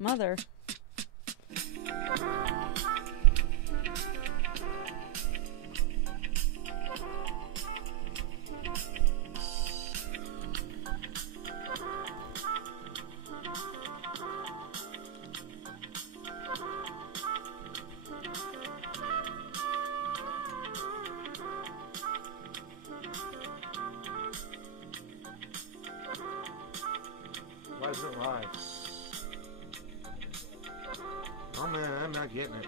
Mother. Why is it live? Oh man, I'm not getting it.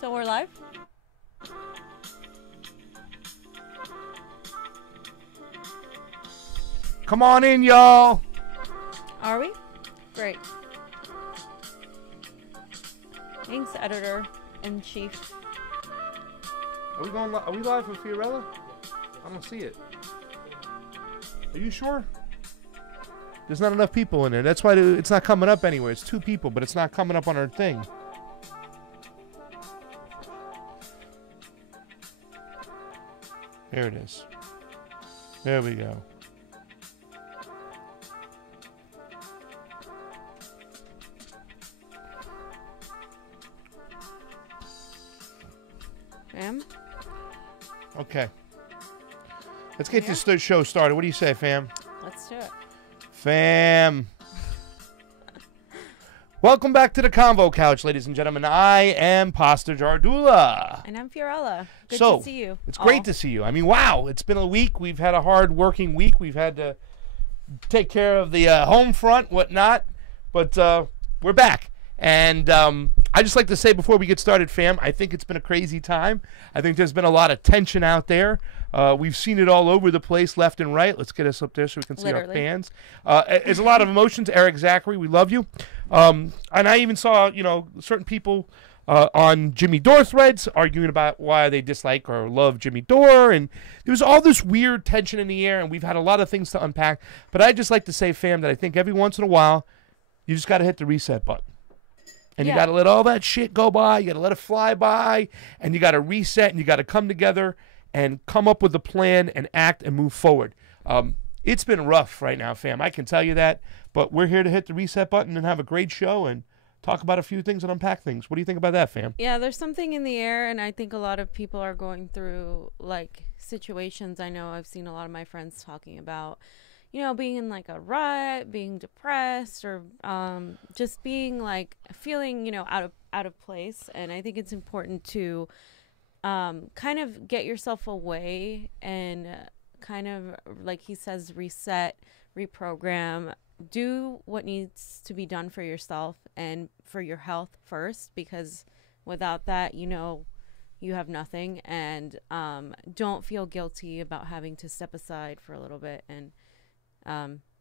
So we're live? Come on in, y'all. Are we? Great. Thanks, editor-in-chief. Are we live with Fiorella? I don't see it. Are you sure? There's not enough people in there. That's why it's not coming up anywhere. It's 2 people, but it's not coming up on our thing. There it is. There we go. Fam? Okay. Let's get this show started. What do you say, fam? Let's do it. Fam. Welcome back to the Convo Couch, ladies and gentlemen. I am Pastor Jardula. And I'm Fiorella. Good to see you. It's great to see you. I mean, wow, it's been a week. We've had a hard working week. We've had to take care of the home front, whatnot. But we're back. And I just like to say before we get started, fam, I think it's been a crazy time. I think there's been a lot of tension out there. We've seen it all over the place, left and right. Let's get us up there so we can see our fans. There's a lot of emotions. Eric Zachary, we love you. And I even saw, certain people on Jimmy Dore threads arguing about why they dislike or love Jimmy Dore. And there was all this weird tension in the air, and we've had a lot of things to unpack. But I just like to say, fam, that I think every once in a while, you just got to hit the reset button. And you got to let all that shit go by. You got to let it fly by. And you got to reset. And you got to come together and come up with a plan and act and move forward. It's been rough right now, fam. I can tell you that. But we're here to hit the reset button and have a great show and talk about a few things and unpack things. What do you think about that, fam? Yeah, there's something in the air. And I think a lot of people are going through, situations. I know I've seen a lot of my friends talking about, being in a rut, being depressed, or just being feeling, out of place. And I think it's important to kind of get yourself away and kind of, like he says, reset, reprogram, do what needs to be done for yourself and for your health first, because without that, you have nothing. And don't feel guilty about having to step aside for a little bit and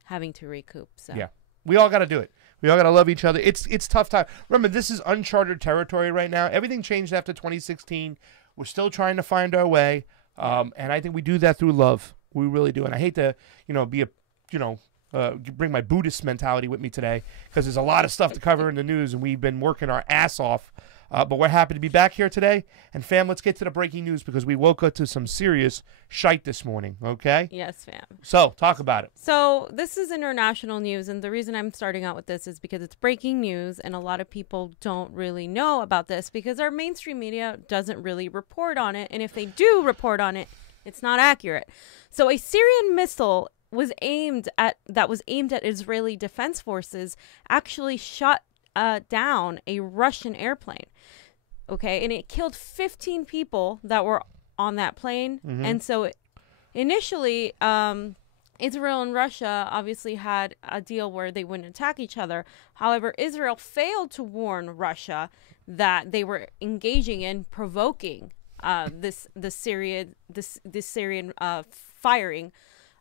having to recoup. So yeah, we all got to do it. We all got to love each other. It's tough time. Remember, this is uncharted territory right now. Everything changed after 2016. We're still trying to find our way, and I think we do that through love. We really do. And I hate to, bring my Buddhist mentality with me today, because there's a lot of stuff to cover in the news, and we've been working our ass off. But we're happy to be back here today. And, fam, let's get to the breaking news, because we woke up to some serious shite this morning, okay? Yes, fam. So, talk about it. So, this is international news, and the reason I'm starting out with this is because it's breaking news, and a lot of people don't really know about this because our mainstream media doesn't really report on it, and if they do report on it, it's not accurate. So, a Syrian missile was aimed at Israeli defense forces actually shot down a Russian airplane. Okay, and it killed 15 people that were on that plane. Mm-hmm. And so initially, Israel and Russia obviously had a deal where they wouldn't attack each other. However, Israel failed to warn Russia that they were engaging in provoking the Syrian firing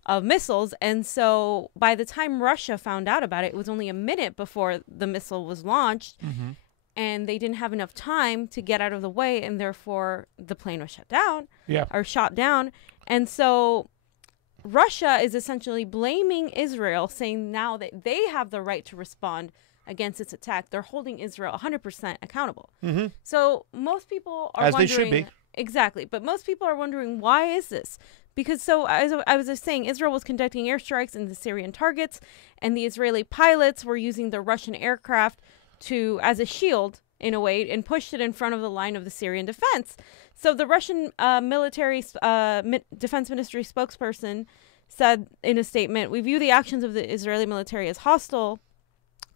of missiles. And so by the time Russia found out about it, it was only a minute before the missile was launched. Mm-hmm. And they didn't have enough time to get out of the way, and therefore the plane was shut down. Yeah. Or shot down. And so Russia is essentially blaming Israel, saying now that they have the right to respond against its attack. They're holding Israel 100% accountable. Mm-hmm. So most people are wondering, Exactly. But most people are wondering, why is this? Because so, as I was just saying, Israel was conducting airstrikes into Syrian targets, and the Israeli pilots were using the Russian aircraft as a shield, in a way, and pushed it in front of the line of the Syrian defense. So the Russian defense ministry spokesperson said in a statement, "We view the actions of the Israeli military as hostile,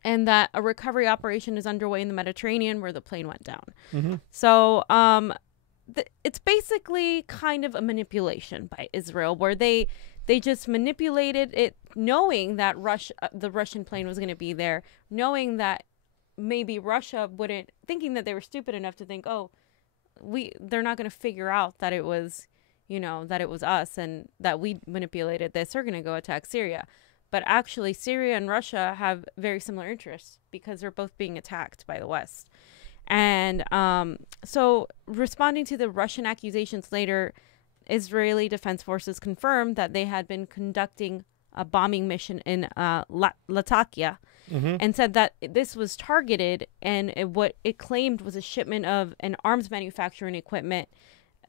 and that a recovery operation is underway in the Mediterranean where the plane went down." Mm-hmm. So it's basically kind of a manipulation by Israel, where they just manipulated it, knowing that the Russian plane was going to be there, knowing that maybe Russia thinking that they were stupid enough to think, they're not going to figure out that it was, that it was us and that we manipulated this. They're going to go attack Syria. But actually, Syria and Russia have very similar interests because they're both being attacked by the West. And so responding to the Russian accusations later, Israeli Defense Forces confirmed that they had been conducting a bombing mission in Latakia, and said that this was targeted, and what it claimed was a shipment of an arms manufacturing equipment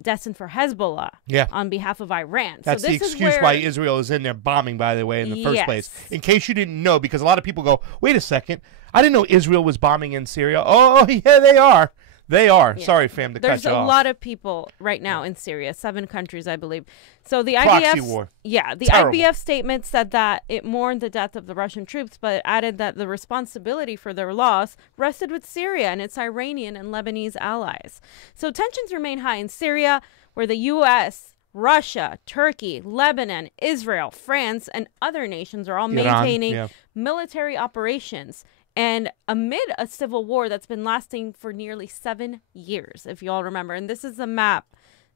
destined for Hezbollah on behalf of Iran. That's so the excuse why Israel is in there bombing, by the way, in the first place. In case you didn't know, because a lot of people go, wait a second, I didn't know Israel was bombing in Syria. Oh, yeah, they are. They are. Yeah. Sorry, fam, to cut you off. There's a lot of people right now in Syria, 7 countries, I believe. So the Proxy war. Yeah, the Terrible. IDF statement said that it mourned the death of the Russian troops, but added that the responsibility for their loss rested with Syria and its Iranian and Lebanese allies. So tensions remain high in Syria, where the U.S., Russia, Turkey, Lebanon, Israel, France, and other nations are all maintaining military operations. And amid a civil war that's been lasting for nearly 7 years, if you all remember. And this is a map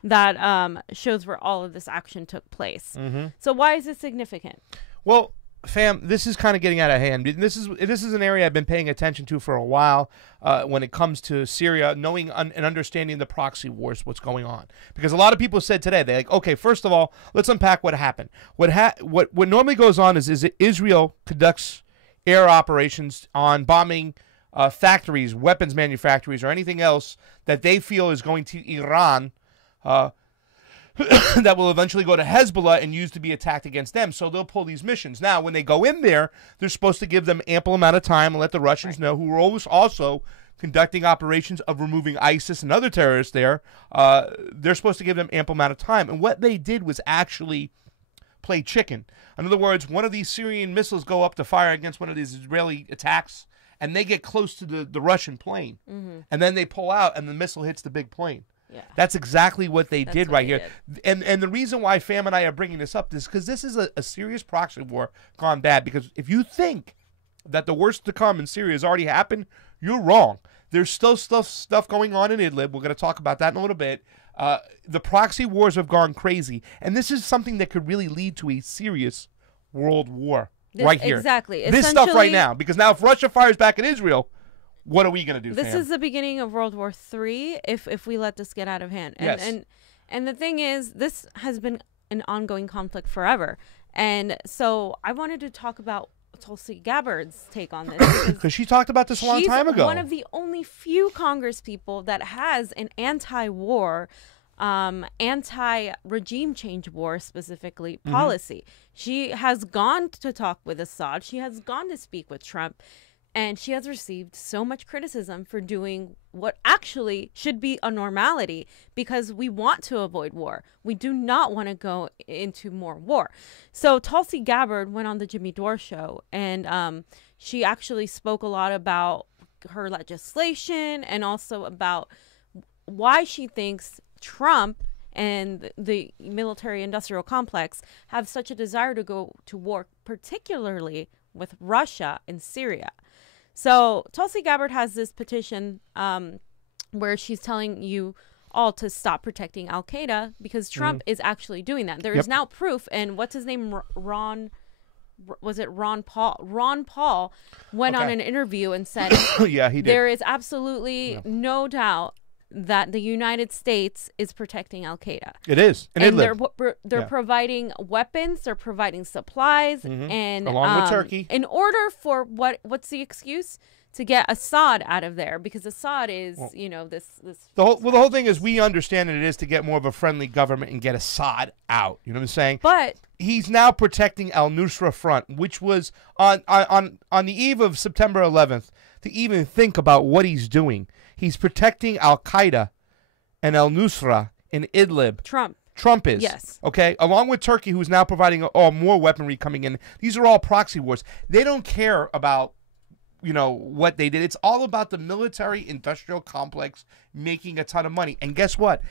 that shows where all of this action took place. So why is this significant? Well, fam, this is kind of getting out of hand. This is an area I've been paying attention to for a while when it comes to Syria, knowing and understanding the proxy wars, what's going on. Because a lot of people said today, they're like, okay, first of all, let's unpack what happened. What normally goes on is Israel conducts air operations on bombing factories, weapons manufactories, or anything else that they feel is going to Iran that will eventually go to Hezbollah and used to be attacked against them. So they'll pull these missions. Now, when they go in there, they're supposed to give them ample amount of time and let the Russians know, who are always also conducting operations of removing ISIS and other terrorists there. They're supposed to give them ample amount of time. And what they did was actually play chicken. In other words, one of these Syrian missiles go up to fire against one of these Israeli attacks, and they get close to the Russian plane. And then they pull out, and the missile hits the big plane. Yeah. That's exactly what they did right here. And the reason why Fam and I are bringing this up is because this is a serious proxy war gone bad. Because if you think that the worst to come in Syria has already happened, you're wrong. There's still stuff going on in Idlib. We're going to talk about that in a little bit. The proxy wars have gone crazy. And this is something that could really lead to a serious world war right here. Exactly. This stuff right now. Because now if Russia fires back at Israel, what are we going to do, This is the beginning of World War III if we let this get out of hand. And the thing is, this has been an ongoing conflict forever. And so I wanted to talk about Tulsi Gabbard's take on this. Because she talked about this a long time ago. She's one of the only few Congress people that has an anti-war, anti-regime change war specifically policy. She has gone to talk with Assad. She has gone to speak with Trump. And she has received so much criticism for doing what actually should be a normality, because we want to avoid war. We do not want to go into more war. So Tulsi Gabbard went on the Jimmy Dore show, and she actually spoke a lot about her legislation and also about why she thinks Trump and the military-industrial complex have such a desire to go to war, particularly with Russia and Syria. So Tulsi Gabbard has this petition where she's telling you all to stop protecting Al-Qaeda because Trump is actually doing that. There is now proof, and what's his name? Ron Paul? Ron Paul went on an interview and said, yeah, he did. There is absolutely no doubt that the United States is protecting Al-Qaeda. It is. And they're providing weapons, they're providing supplies, and along with Turkey. In order for what's the excuse? to get Assad out of there, because Assad is, this. The whole thing is, we understand that it is to get more of a friendly government and get Assad out. You know what I'm saying? But he's now protecting al-Nusra Front, which was on the eve of September 11th. To even think about what he's doing, he's protecting Al-Qaeda and al-Nusra in Idlib. Trump is. Yes. Okay? Along with Turkey, who's now providing more weaponry coming in. These are all proxy wars. They don't care about, what they did. It's all about the military-industrial complex making a ton of money. And guess what?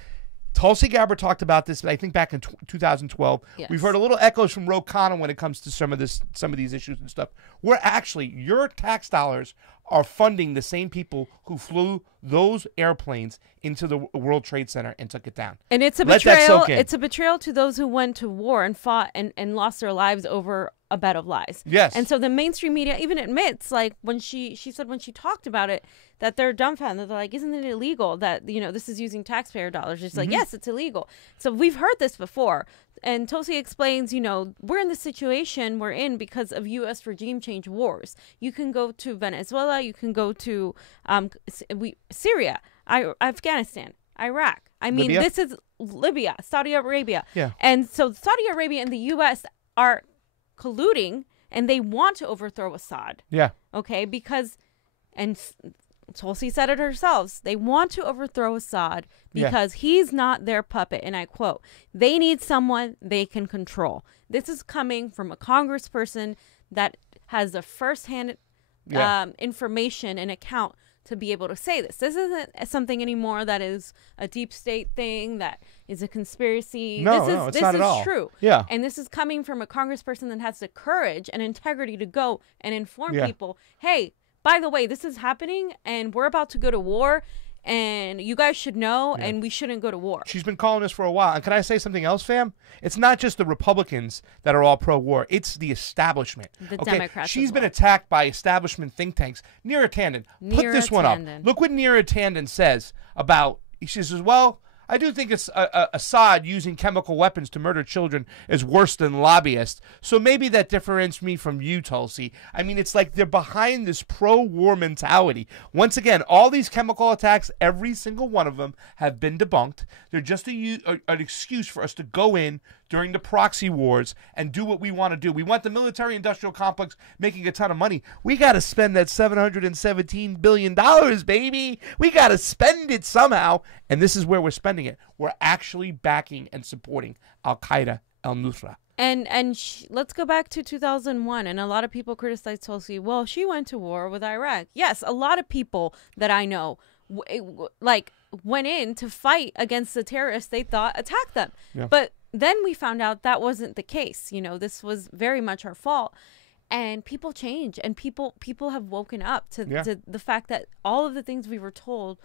Tulsi Gabbard talked about this, I think, back in 2012. Yes. We've heard a little echoes from Ro Khanna when it comes to some of these issues and stuff. We're actually, your tax dollars are funding the same people who flew those airplanes into the World Trade Center and took it down. And it's a betrayal. It's a betrayal to those who went to war and fought and lost their lives over a bed of lies. Yes. And so the mainstream media even admits, like, when she said, when she talked about it, that they're dumbfounded. They're like, isn't it illegal that, this is using taxpayer dollars? It's like, yes, it's illegal. So we've heard this before. And Tulsi explains, we're in the situation we're in because of U.S. regime change wars. You can go to Venezuela. You can go to Syria, Afghanistan, Iraq. I mean, Libya? This is Libya, Saudi Arabia. Yeah. And so Saudi Arabia and the U.S. are colluding, and they want to overthrow Assad. Yeah. Okay, and Tulsi said it herself. They want to overthrow Assad because he's not their puppet. And I quote, they need someone they can control. This is coming from a congressperson that has a firsthand information and account to be able to say this. This isn't something anymore that is a deep state thing, that is a conspiracy. No, it's not at all. This is true. Yeah. And this is coming from a congressperson that has the courage and integrity to go and inform people, hey, by the way, this is happening, and we're about to go to war, and you guys should know, and we shouldn't go to war. She's been calling this for a while. And can I say something else, fam? It's not just the Republicans that are all pro-war. It's the establishment. The Democrats. She's been attacked by establishment think tanks. Neera Tanden. Put this one up. Look what Neera Tanden says about, she says, well, I do think it's Assad using chemical weapons to murder children is worse than lobbyists. So maybe that differentiates me from you, Tulsi. I mean, it's like they're behind this pro-war mentality. Once again, all these chemical attacks, every single one of them have been debunked. They're just an excuse for us to go in during the proxy wars and do what we want to do. We want the military-industrial complex making a ton of money. We got to spend that $717 billion, baby. We got to spend it somehow. And this is where we're spending it. We're actually backing and supporting Al-Qaeda, al-Nusra. And let's go back to 2001. And a lot of people criticize Tulsi. Well, she went to war with Iraq. Yes, a lot of people that I know went in to fight against the terrorists they thought attacked them. Yeah. But then we found out that wasn't the case. This was very much our fault. And people change, and people have woken up to the fact that all of the things we were told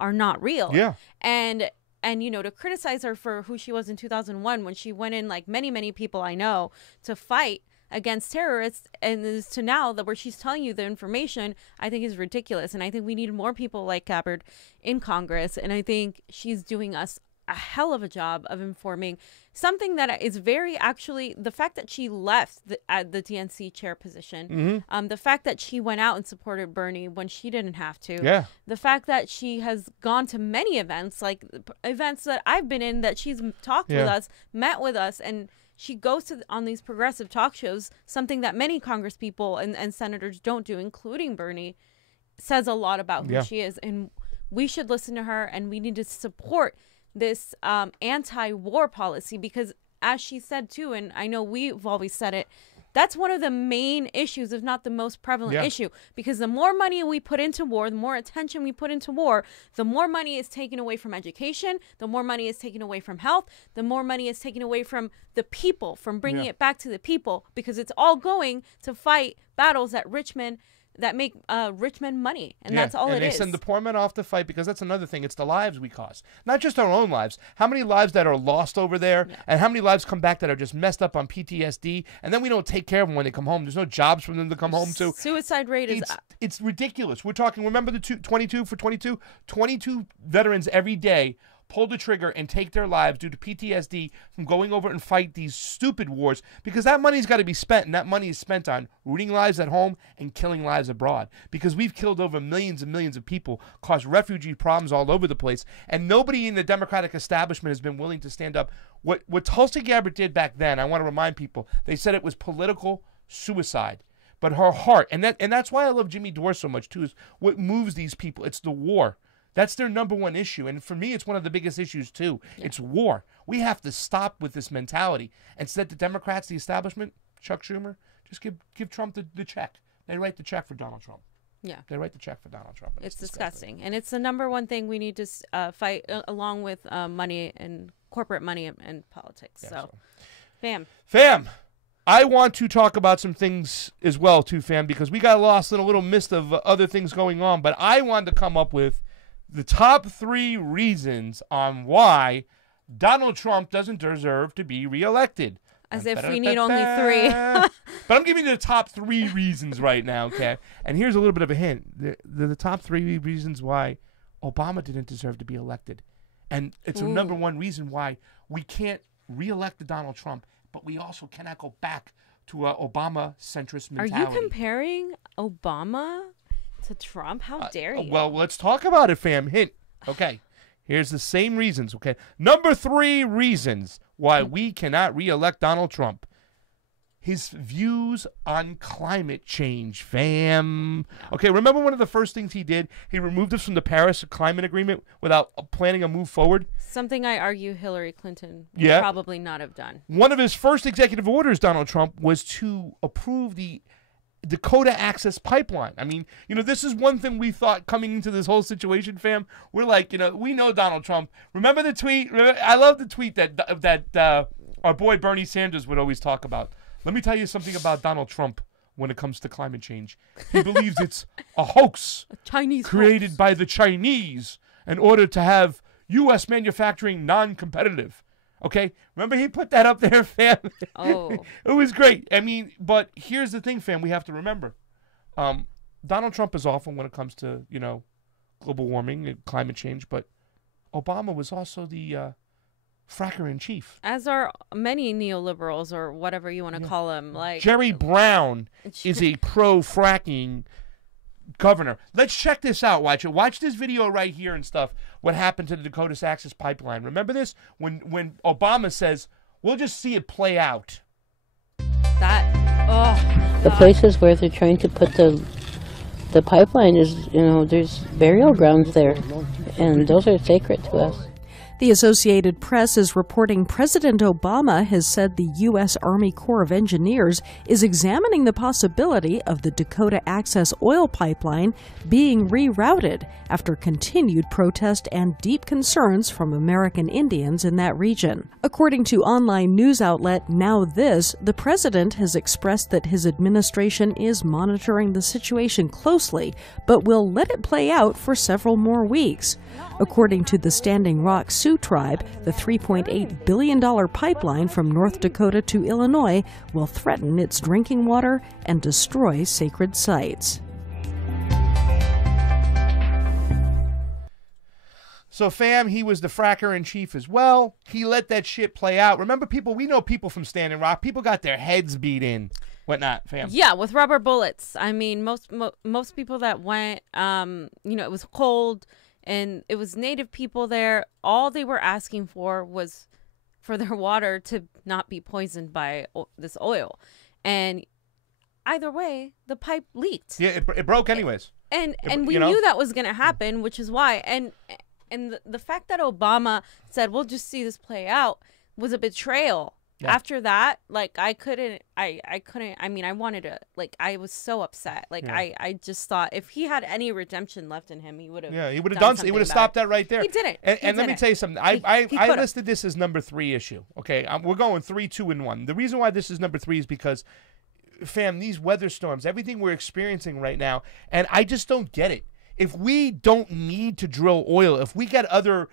are not real. Yeah. And to criticize her for who she was in 2001 when she went in, like many people I know, to fight against terrorists, and is to now that where she's telling you the information, I think is ridiculous. And I think we need more people like Gabbard in Congress. And I think she's doing us a hell of a job of informing something that is very, actually, the fact that she left the DNC chair position, the fact that she went out and supported Bernie when she didn't have to, the fact that she has gone to many events, like events that I've been in, that she's talked with us, met with us, and she goes on these progressive talk shows, something that many Congress people and senators don't do, including Bernie, says a lot about who she is. And we should listen to her, and we need to support this anti-war policy, because as she said too, and I know we've always said it, that's one of the main issues, if not the most prevalent issue, because the more money we put into war, the more attention we put into war, the more money is taken away from education, the more money is taken away from health, the more money is taken away from the people, from bringing it back to the people, because it's all going to fight battles at Richmond that make rich men money, and that's all it is. And they send the poor men off to fight, because that's another thing. It's the lives we cost, not just our own lives. How many lives that are lost over there, and how many lives come back that are just messed up on PTSD, and then we don't take care of them when they come home. There's no jobs for them to come home to. Suicide rate is... It's ridiculous. We're talking, remember the 22 veterans every day pull the trigger and take their lives due to PTSD from going over and fight these stupid wars, because that money's got to be spent, and that money is spent on ruining lives at home and killing lives abroad, because we've killed over millions and millions of people, caused refugee problems all over the place, and nobody in the Democratic establishment has been willing to stand up. What Tulsi Gabbard did back then, I want to remind people, they said it was political suicide. But her heart, and that's why I love Jimmy Dore so much too, is what moves these people. It's the war. That's their number one issue. And for me, it's one of the biggest issues too. Yeah. It's war. We have to stop with this mentality. Instead, the Democrats, the establishment, Chuck Schumer, just give Trump the check. They write the check for Donald Trump. Yeah. They write the check for Donald Trump. It's disgusting. And it's the number one thing we need to fight along with money and corporate money and politics. Yeah, so, Fam. I want to talk about some things as well, too, fam, because we got lost in a little mist of other things going on. But I wanted to come up with the top 3 reasons on why Donald Trump doesn't deserve to be reelected. As if we need only 3. But I'm giving you the top 3 reasons right now, okay? And here's a little bit of a hint. The top 3 reasons why Obama didn't deserve to be elected. And it's the number one reason why we can't reelect Donald Trump, but we also cannot go back to an Obama-centrist mentality. Are you comparing Obama to Trump? How dare you? Well, let's talk about it, fam. Hint. Okay. Here's the same reasons, okay? Number 3 reasons why we cannot reelect Donald Trump. His views on climate change, fam. Okay, remember one of the first things he did? He removed us from the Paris Climate Agreement without planning a move forward. Something I argue Hillary Clinton would probably not have done. One of his first executive orders, Donald Trump, was to approve the Dakota Access Pipeline. I mean, this is one thing we thought coming into this whole situation, fam. We're like, we know Donald Trump. Remember the tweet? I love the tweet that our boy Bernie Sanders would always talk about. Let me tell you something about Donald Trump when it comes to climate change. He believes it's a hoax created by the Chinese in order to have U.S. manufacturing non-competitive. Okay? Remember he put that up there, fam? Oh. It was great. I mean, but here's the thing, fam. We have to remember. Donald Trump is awful when it comes to, global warming and climate change, but Obama was also the fracker in chief. As are many neoliberals or whatever you want to call them. Like Jerry Brown is a pro-fracking governor. Let's check this out. Watch this video right here and stuff. What happened to the Dakota Access Pipeline? Remember this? When Obama says, "We'll just see it play out." The places where they're trying to put the pipeline is, there's burial grounds there, and those are sacred to us. The Associated Press is reporting President Obama has said the U.S. Army Corps of Engineers is examining the possibility of the Dakota Access oil pipeline being rerouted after continued protest and deep concerns from American Indians in that region. According to online news outlet Now This, the president has expressed that his administration is monitoring the situation closely, but will let it play out for several more weeks. According to the Standing Rock Sioux Tribe, the $3.8 billion pipeline from North Dakota to Illinois will threaten its drinking water and destroy sacred sites. So, fam, he was the fracker in chief as well. He let that shit play out. Remember, we know people from Standing Rock. People got their heads beat in. Whatnot, fam. Yeah, with rubber bullets. I mean, most people that went, it was cold. And it was native people there. All they were asking for was for their water to not be poisoned by this oil. And either way, the pipe leaked. Yeah, it broke anyways. And we knew that was going to happen, which is why. And the fact that Obama said, we'll just see this play out, was a betrayal. Yeah. After that, I wanted to, I was so upset. I just thought if he had any redemption left in him, he would have. Yeah, he would have done. He would have stopped that right there. He didn't. And let me tell you something. I listed this as number 3 issue. Okay, we're going 3, 2, and 1. The reason why this is number 3 is because, fam, these weather storms, everything we're experiencing right now, and I just don't get it. If we don't need to drill oil, if we get other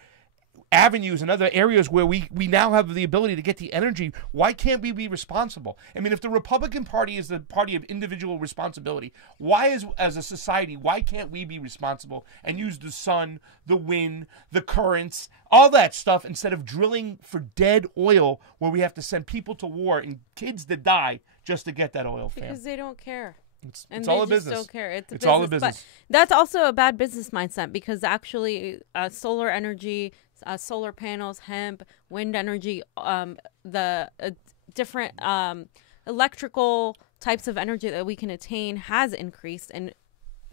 avenues and other areas where we now have the ability to get the energy. Why can't we be responsible? I mean, if the Republican Party is the party of individual responsibility, why as a society, why can't we be responsible and use the sun, the wind, the currents, all that stuff instead of drilling for dead oil where we have to send people to war and kids to die just to get that oil, fam? Because they don't care. It's all a business. They just don't care. It's all a business. But that's also a bad business mindset because actually solar energy, solar panels, hemp, wind energy, the different electrical types of energy that we can attain has increased, and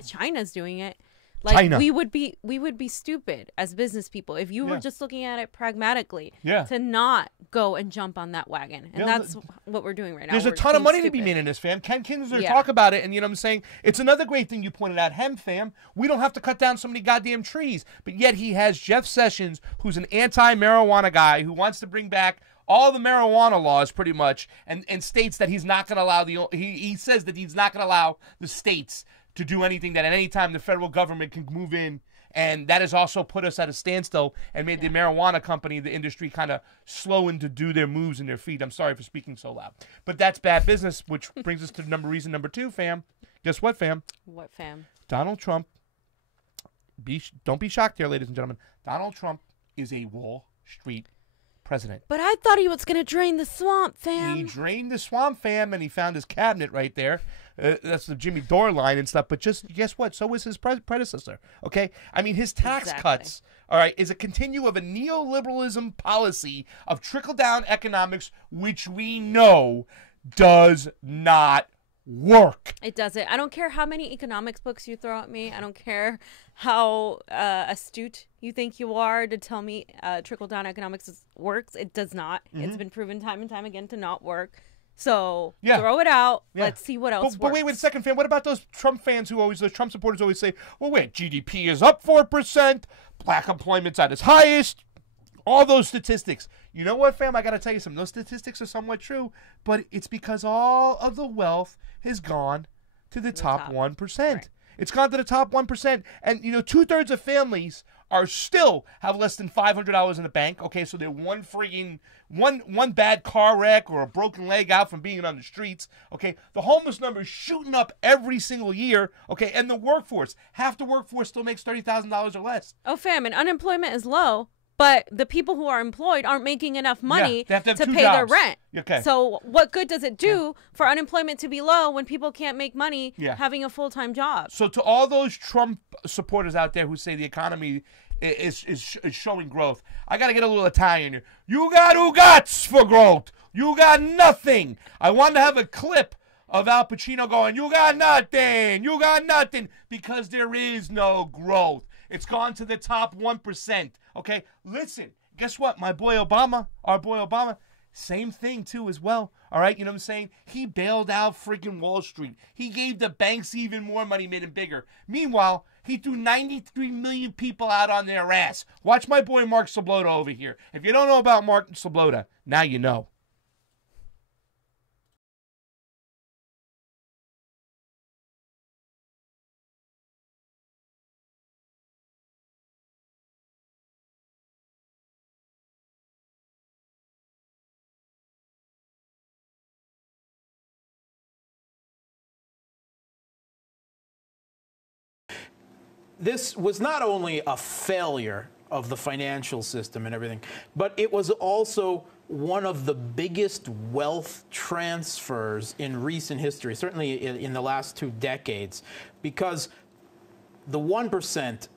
China's doing it. Like China. we would be stupid as business people if you were just looking at it pragmatically to not go and jump on that wagon. And that's what we're doing right now. There's a ton of money to be made in this, fam. Ken Kinzer talk about it, and you know what I'm saying? It's another great thing you pointed out, hemp, fam. We don't have to cut down so many goddamn trees. But yet he has Jeff Sessions, who's an anti-marijuana guy who wants to bring back all the marijuana laws pretty much and states that he's not going to allow he says that he's not going to allow the states to do anything, that at any time the federal government can move in, and that has also put us at a standstill and made the marijuana company, the industry, kind of slowing to do their moves and their feet. I'm sorry for speaking so loud, but that's bad business, which brings us to reason number 2, fam. Guess what, fam? What, fam? Donald Trump. Don't be shocked here, ladies and gentlemen. Donald Trump is a Wall Street president. But I thought he was going to drain the swamp, fam. He drained the swamp, fam, and he found his cabinet right there. That's the Jimmy Dore line and stuff. But just guess what? So was his predecessor. Okay? I mean, his tax cuts, all right, is a continue of a neoliberalism policy of trickle-down economics, which we know does not work. It doesn't. I don't care how many economics books you throw at me. I don't care how astute you think you are to tell me trickle-down economics works. It does not. It's been proven time and time again to not work. So throw it out. Let's see what else works. But wait a second, fam. What about those Trump fans those Trump supporters always say, well, wait, GDP is up 4%, black employment's at its highest, all those statistics. You know what, fam? I got to tell you something. Those statistics are somewhat true, but it's because all of the wealth has gone to the top 1%. Right. It's gone to the top 1%. And, 2/3 of families still have less than $500 in the bank. Okay, so they're one bad car wreck or a broken leg out from being on the streets. Okay, the homeless number is shooting up every single year. Okay, and the workforce, half the workforce still makes $30,000 or less. Oh, fam, and unemployment is low. But the people who are employed aren't making enough money to pay jobs. their rent. Okay. So what good does it do for unemployment to be low when people can't make money having a full-time job? So to all those Trump supporters out there who say the economy is showing growth, I got to get a little Italian here. You got ugats for growth. You got nothing. I want to have a clip of Al Pacino going, you got nothing, because there is no growth. It's gone to the top 1%. Okay, listen, guess what? My boy Obama, our boy Obama, same thing too as well. All right, you know what I'm saying? He bailed out freaking Wall Street. He gave the banks even more money, made them bigger. Meanwhile, he threw 93 million people out on their ass. Watch my boy Mark Sablota over here. If you don't know about Mark Sablota, now you know. This was not only a failure of the financial system and everything, but it was also one of the biggest wealth transfers in recent history, certainly in the last 2 decades, because the 1%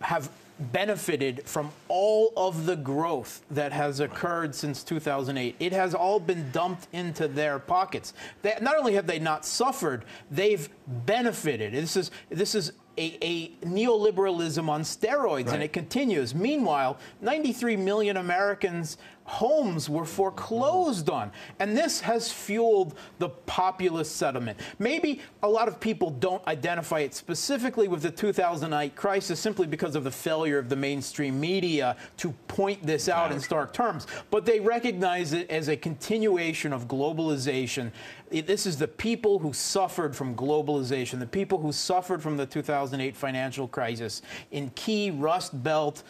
have benefited from all of the growth that has occurred since 2008. It has all been dumped into their pockets. Not only have they not suffered, they've benefited. This is a neoliberalism on steroids, and it continues. Meanwhile, 93 million Americans homes were foreclosed on. And this has fueled the populist settlement. Maybe a lot of people don't identify it specifically with the 2008 crisis simply because of the failure of the mainstream media to point this out in stark terms. But they recognize it as a continuation of globalization. This is the people who suffered from globalization, the people who suffered from the 2008 financial crisis in key Rust Belt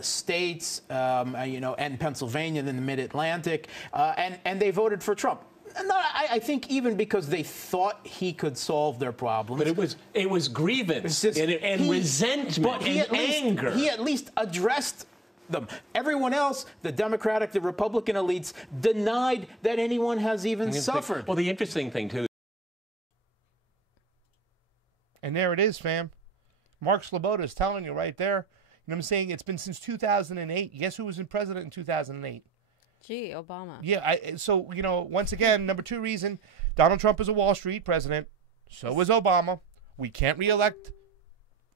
states, and Pennsylvania in the Mid-Atlantic, and they voted for Trump. No, I think even because they thought he could solve their problems. But it was grievance and resentment and anger. He at least addressed them. Everyone else, the Democratic, the Republican elites, denied that anyone has even suffered. Well, the interesting thing, too. And there it is, fam. Mark Sloboda is telling you right there. You know what I'm saying? It's been since 2008. Guess who was in president in 2008? Gee, Obama. Yeah, so, once again, number 2 reason, Donald Trump is a Wall Street president. So was Obama. We can't reelect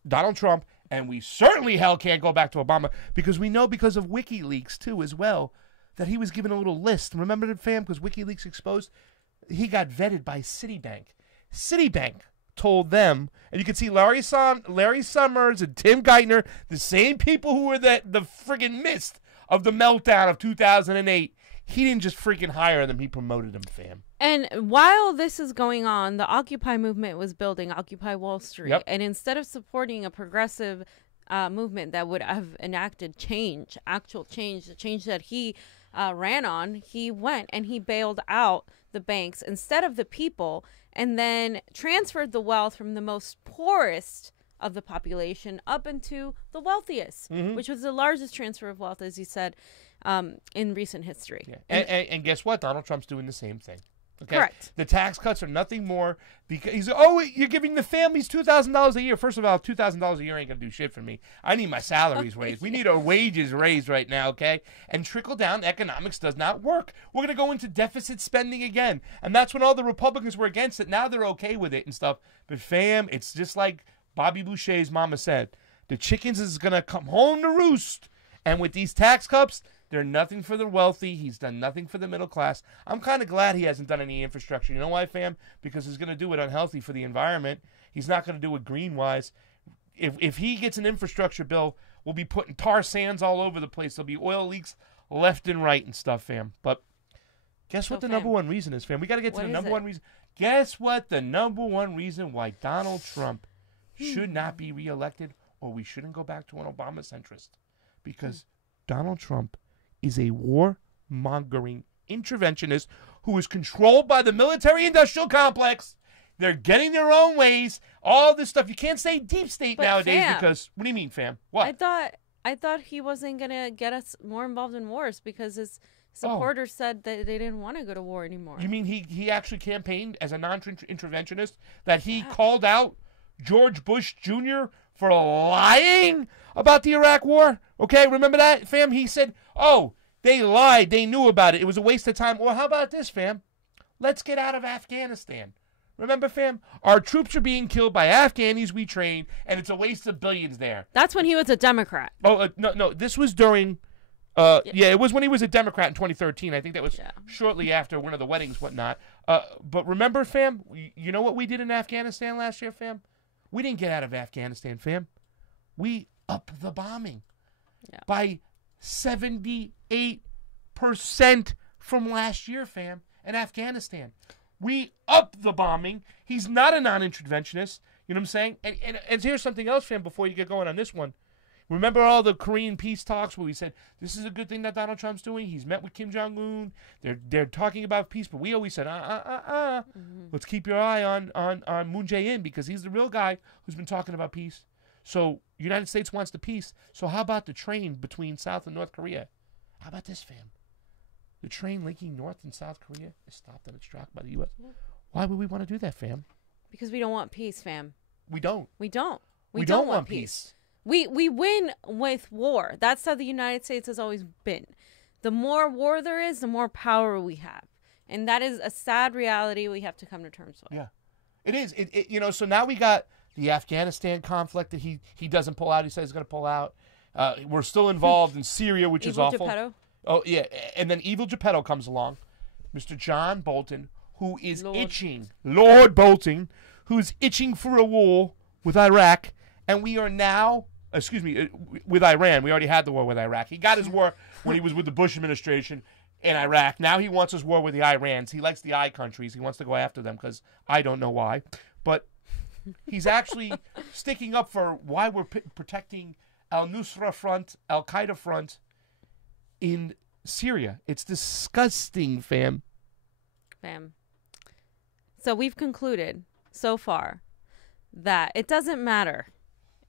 Donald Trump. And we certainly hell can't go back to Obama because we know because of WikiLeaks, too, as well, that he was given a little list. Remember that, fam? Because WikiLeaks exposed, he got vetted by Citibank. Citibank told them, and you can see Larry Summers and Tim Geithner, the same people who were the friggin' midst of the meltdown of 2008. He didn't just freaking hire them. He promoted them, fam. And while this is going on, the Occupy movement was building, Occupy Wall Street. Yep. And instead of supporting a progressive movement that would have enacted change, actual change, the change that he ran on, he went and he bailed out the banks instead of the people and then transferred the wealth from the most poorest of the population up into the wealthiest, which was the largest transfer of wealth, as you said, in recent history. Yeah. And guess what? Donald Trump's doing the same thing. Okay? Correct. The tax cuts are nothing more because he's, you're giving the families $2,000 a year. First of all, $2,000 a year ain't going to do shit for me. I need my salaries raised. We need our wages raised right now, okay? And trickle-down economics does not work. We're going to go into deficit spending again. And that's when all the Republicans were against it. Now they're okay with it and stuff. But, fam, it's just like Bobby Boucher's mama said. The chickens is going to come home to roost. And with these tax cuts, they're nothing for the wealthy. He's done nothing for the middle class. I'm kind of glad he hasn't done any infrastructure. You know why, fam? Because he's going to do it unhealthy for the environment. He's not going to do it green-wise. If he gets an infrastructure bill, we'll be putting tar sands all over the place. There'll be oil leaks left and right and stuff, fam. But guess what the number one reason is, fam? We got to get to the number one reason. Guess what the number one reason why Donald Trump should not be reelected or we shouldn't go back to an Obama centrist? Because Donald Trump is a war-mongering interventionist who is controlled by the military-industrial complex. They're getting their own ways. All this stuff. You can't say deep state nowadays because... What do you mean, fam? What? I thought he wasn't going to get us more involved in wars because his supporters said that they didn't want to go to war anymore. You mean he actually campaigned as a non-interventionist? That he called out George Bush Jr. for lying about the Iraq war? Okay, remember that, fam? He said, they lied. They knew about it. It was a waste of time. Well, how about this, fam? Let's get out of Afghanistan. Remember, fam? Our troops are being killed by Afghanis we trained, and it's a waste of billions there. That's when he was a Democrat. Oh, no. This was during... it was when he was a Democrat in 2013. I think that was shortly after one of the weddings, whatnot. But remember, fam, you know what we did in Afghanistan last year, fam? We didn't get out of Afghanistan, fam. We upped the bombing by 78% from last year, fam, in Afghanistan. We upped the bombing. He's not a non-interventionist. You know what I'm saying? And here's something else, fam, before you get going on this one. Remember all the Korean peace talks where we said, this is a good thing that Donald Trump's doing. He's met with Kim Jong-un. They're talking about peace. But we always said, let's keep your eye on Moon Jae-in because he's the real guy who's been talking about peace. So United States wants the peace. So how about the train between South and North Korea? How about this, fam? The train linking North and South Korea is stopped and it's tracked by the U.S. Why would we want to do that, fam? Because we don't want peace, fam. We don't. We don't. We don't want peace. We win with war. That's how the United States has always been. The more war there is, the more power we have. And that is a sad reality we have to come to terms with. Yeah, it is. So now we got the Afghanistan conflict that he doesn't pull out. He says he's going to pull out. We're still involved in Syria, which is awful. Geppetto? Oh, yeah. And then Evil Geppetto comes along, Mr. John Bolton, who is itching. Lord Bolton, who's itching for a war with Iraq. And we are now, with Iran. We already had the war with Iraq. He got his war when he was with the Bush administration in Iraq. Now he wants his war with the Irans. He likes the I countries. He wants to go after them because I don't know why. But he's actually sticking up for why we're protecting al-Nusra Front, al-Qaeda Front in Syria. It's disgusting, fam. So we've concluded so far that it doesn't matter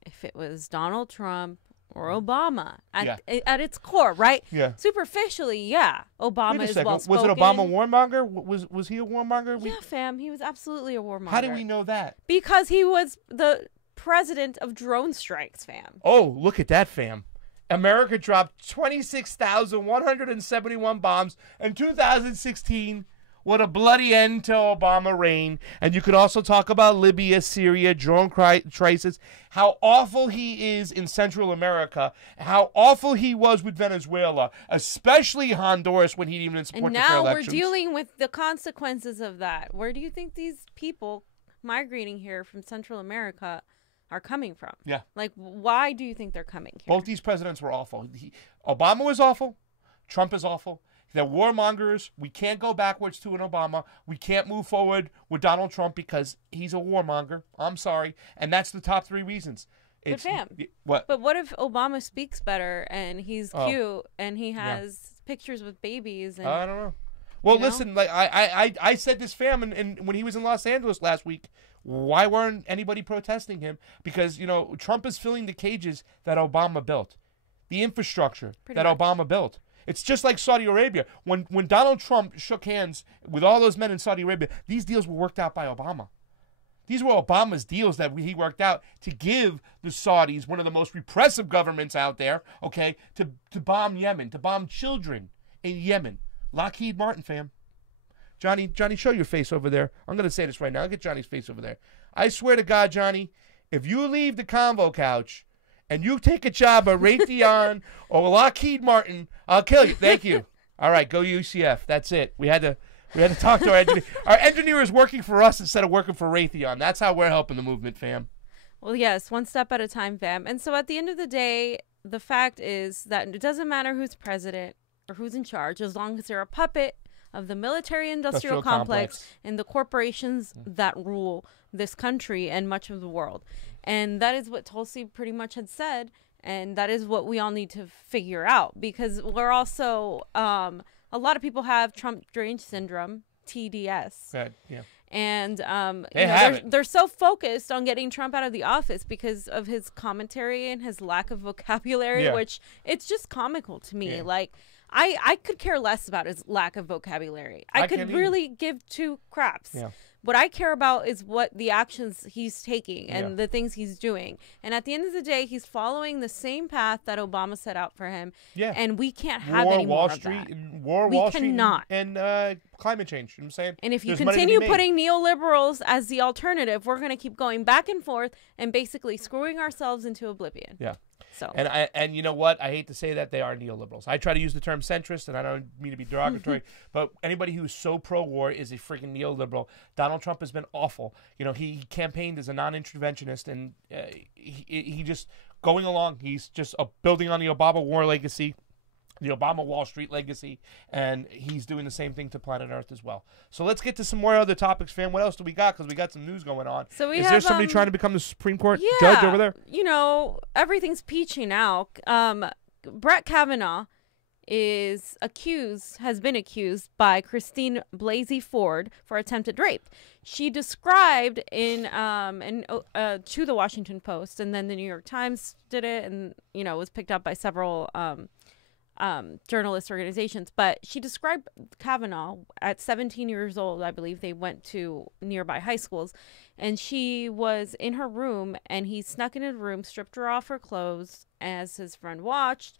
if it was Donald Trump or Obama at its core, right? Yeah. Superficially, yeah. Obama is well spoken. Was it Obama warmonger? Was he a warmonger? Yeah, fam. He was absolutely a warmonger. How do we know that? Because he was the president of drone strikes, fam. Oh, look at that, fam. America dropped 26,171 bombs in 2016. What a bloody end to Obama reign. And you could also talk about Libya, Syria, drone crisis, how awful he is in Central America, how awful he was with Venezuela, especially Honduras when he didn't even support the fair elections. And now we're dealing with the consequences of that. Where do you think these people migrating here from Central America are coming from? Yeah. Like, why do you think they're coming here? Both these presidents were awful. Obama was awful. Trump is awful. They're warmongers. We can't go backwards to an Obama. We can't move forward with Donald Trump because he's a warmonger. I'm sorry. And that's the top three reasons. But fam, what? But what if Obama speaks better and he's cute and he has pictures with babies? And, I don't know. Well, listen, like I said this, fam, and when he was in Los Angeles last week, why weren't anybody protesting him? Because, Trump is filling the cages that Obama built, the infrastructure Obama built. It's just like Saudi Arabia. When Donald Trump shook hands with all those men in Saudi Arabia, these deals were worked out by Obama. These were Obama's deals that he worked out to give the Saudis, one of the most repressive governments out there, okay, to bomb Yemen, to bomb children in Yemen. Lockheed Martin, fam. Johnny, show your face over there. I'm going to say this right now. I'll get Johnny's face over there. I swear to God, Johnny, if you leave the Convo couch and you take a job at Raytheon or Lockheed Martin, I'll kill you. Thank you. All right, go UCF. That's it. We had to talk to our engineer. Our engineer is working for us instead of working for Raytheon. That's how we're helping the movement, fam. Well, yes, one step at a time, fam. And so at the end of the day, the fact is that it doesn't matter who's president or who's in charge, as long as they're a puppet of the military-industrial complex and the corporations that rule this country and much of the world. And that is what Tulsi pretty much had said, and that is what we all need to figure out, because we're also a lot of people have Trump drain syndrome, TDS. Right, yeah. And they're so focused on getting Trump out of the office because of his commentary and his lack of vocabulary, which it's just comical to me. Like, I could care less about his lack of vocabulary. I could really give two craps. Yeah. What I care about is what the actions he's taking and the things he's doing. And at the end of the day, he's following the same path that Obama set out for him. Yeah. And we can't have any more of that. Wall Street and climate change. You know what I'm saying? And if you continue putting neoliberals as the alternative, we're going to keep going back and forth and basically screwing ourselves into oblivion. Yeah. So. And you know what? I hate to say that they are neoliberals. I try to use the term centrist, and I don't mean to be derogatory, but anybody who's so pro-war is a freaking neoliberal. Donald Trump has been awful. He campaigned as a non-interventionist, and he just going along. He's just building on the Obama war legacy, the Obama Wall Street legacy, and he's doing the same thing to planet Earth as well. So let's get to some more other topics, fam. What else do we got? Because we got some news going on. So is there somebody trying to become the Supreme Court judge over there? Everything's peachy now. Brett Kavanaugh has been accused by Christine Blasey Ford for attempted rape. She described to the Washington Post, and then the New York Times did it, and it was picked up by several journalist organizations, but she described Kavanaugh at 17 years old. I believe they went to nearby high schools, and she was in her room, and he snuck into the room, stripped her off her clothes as his friend watched.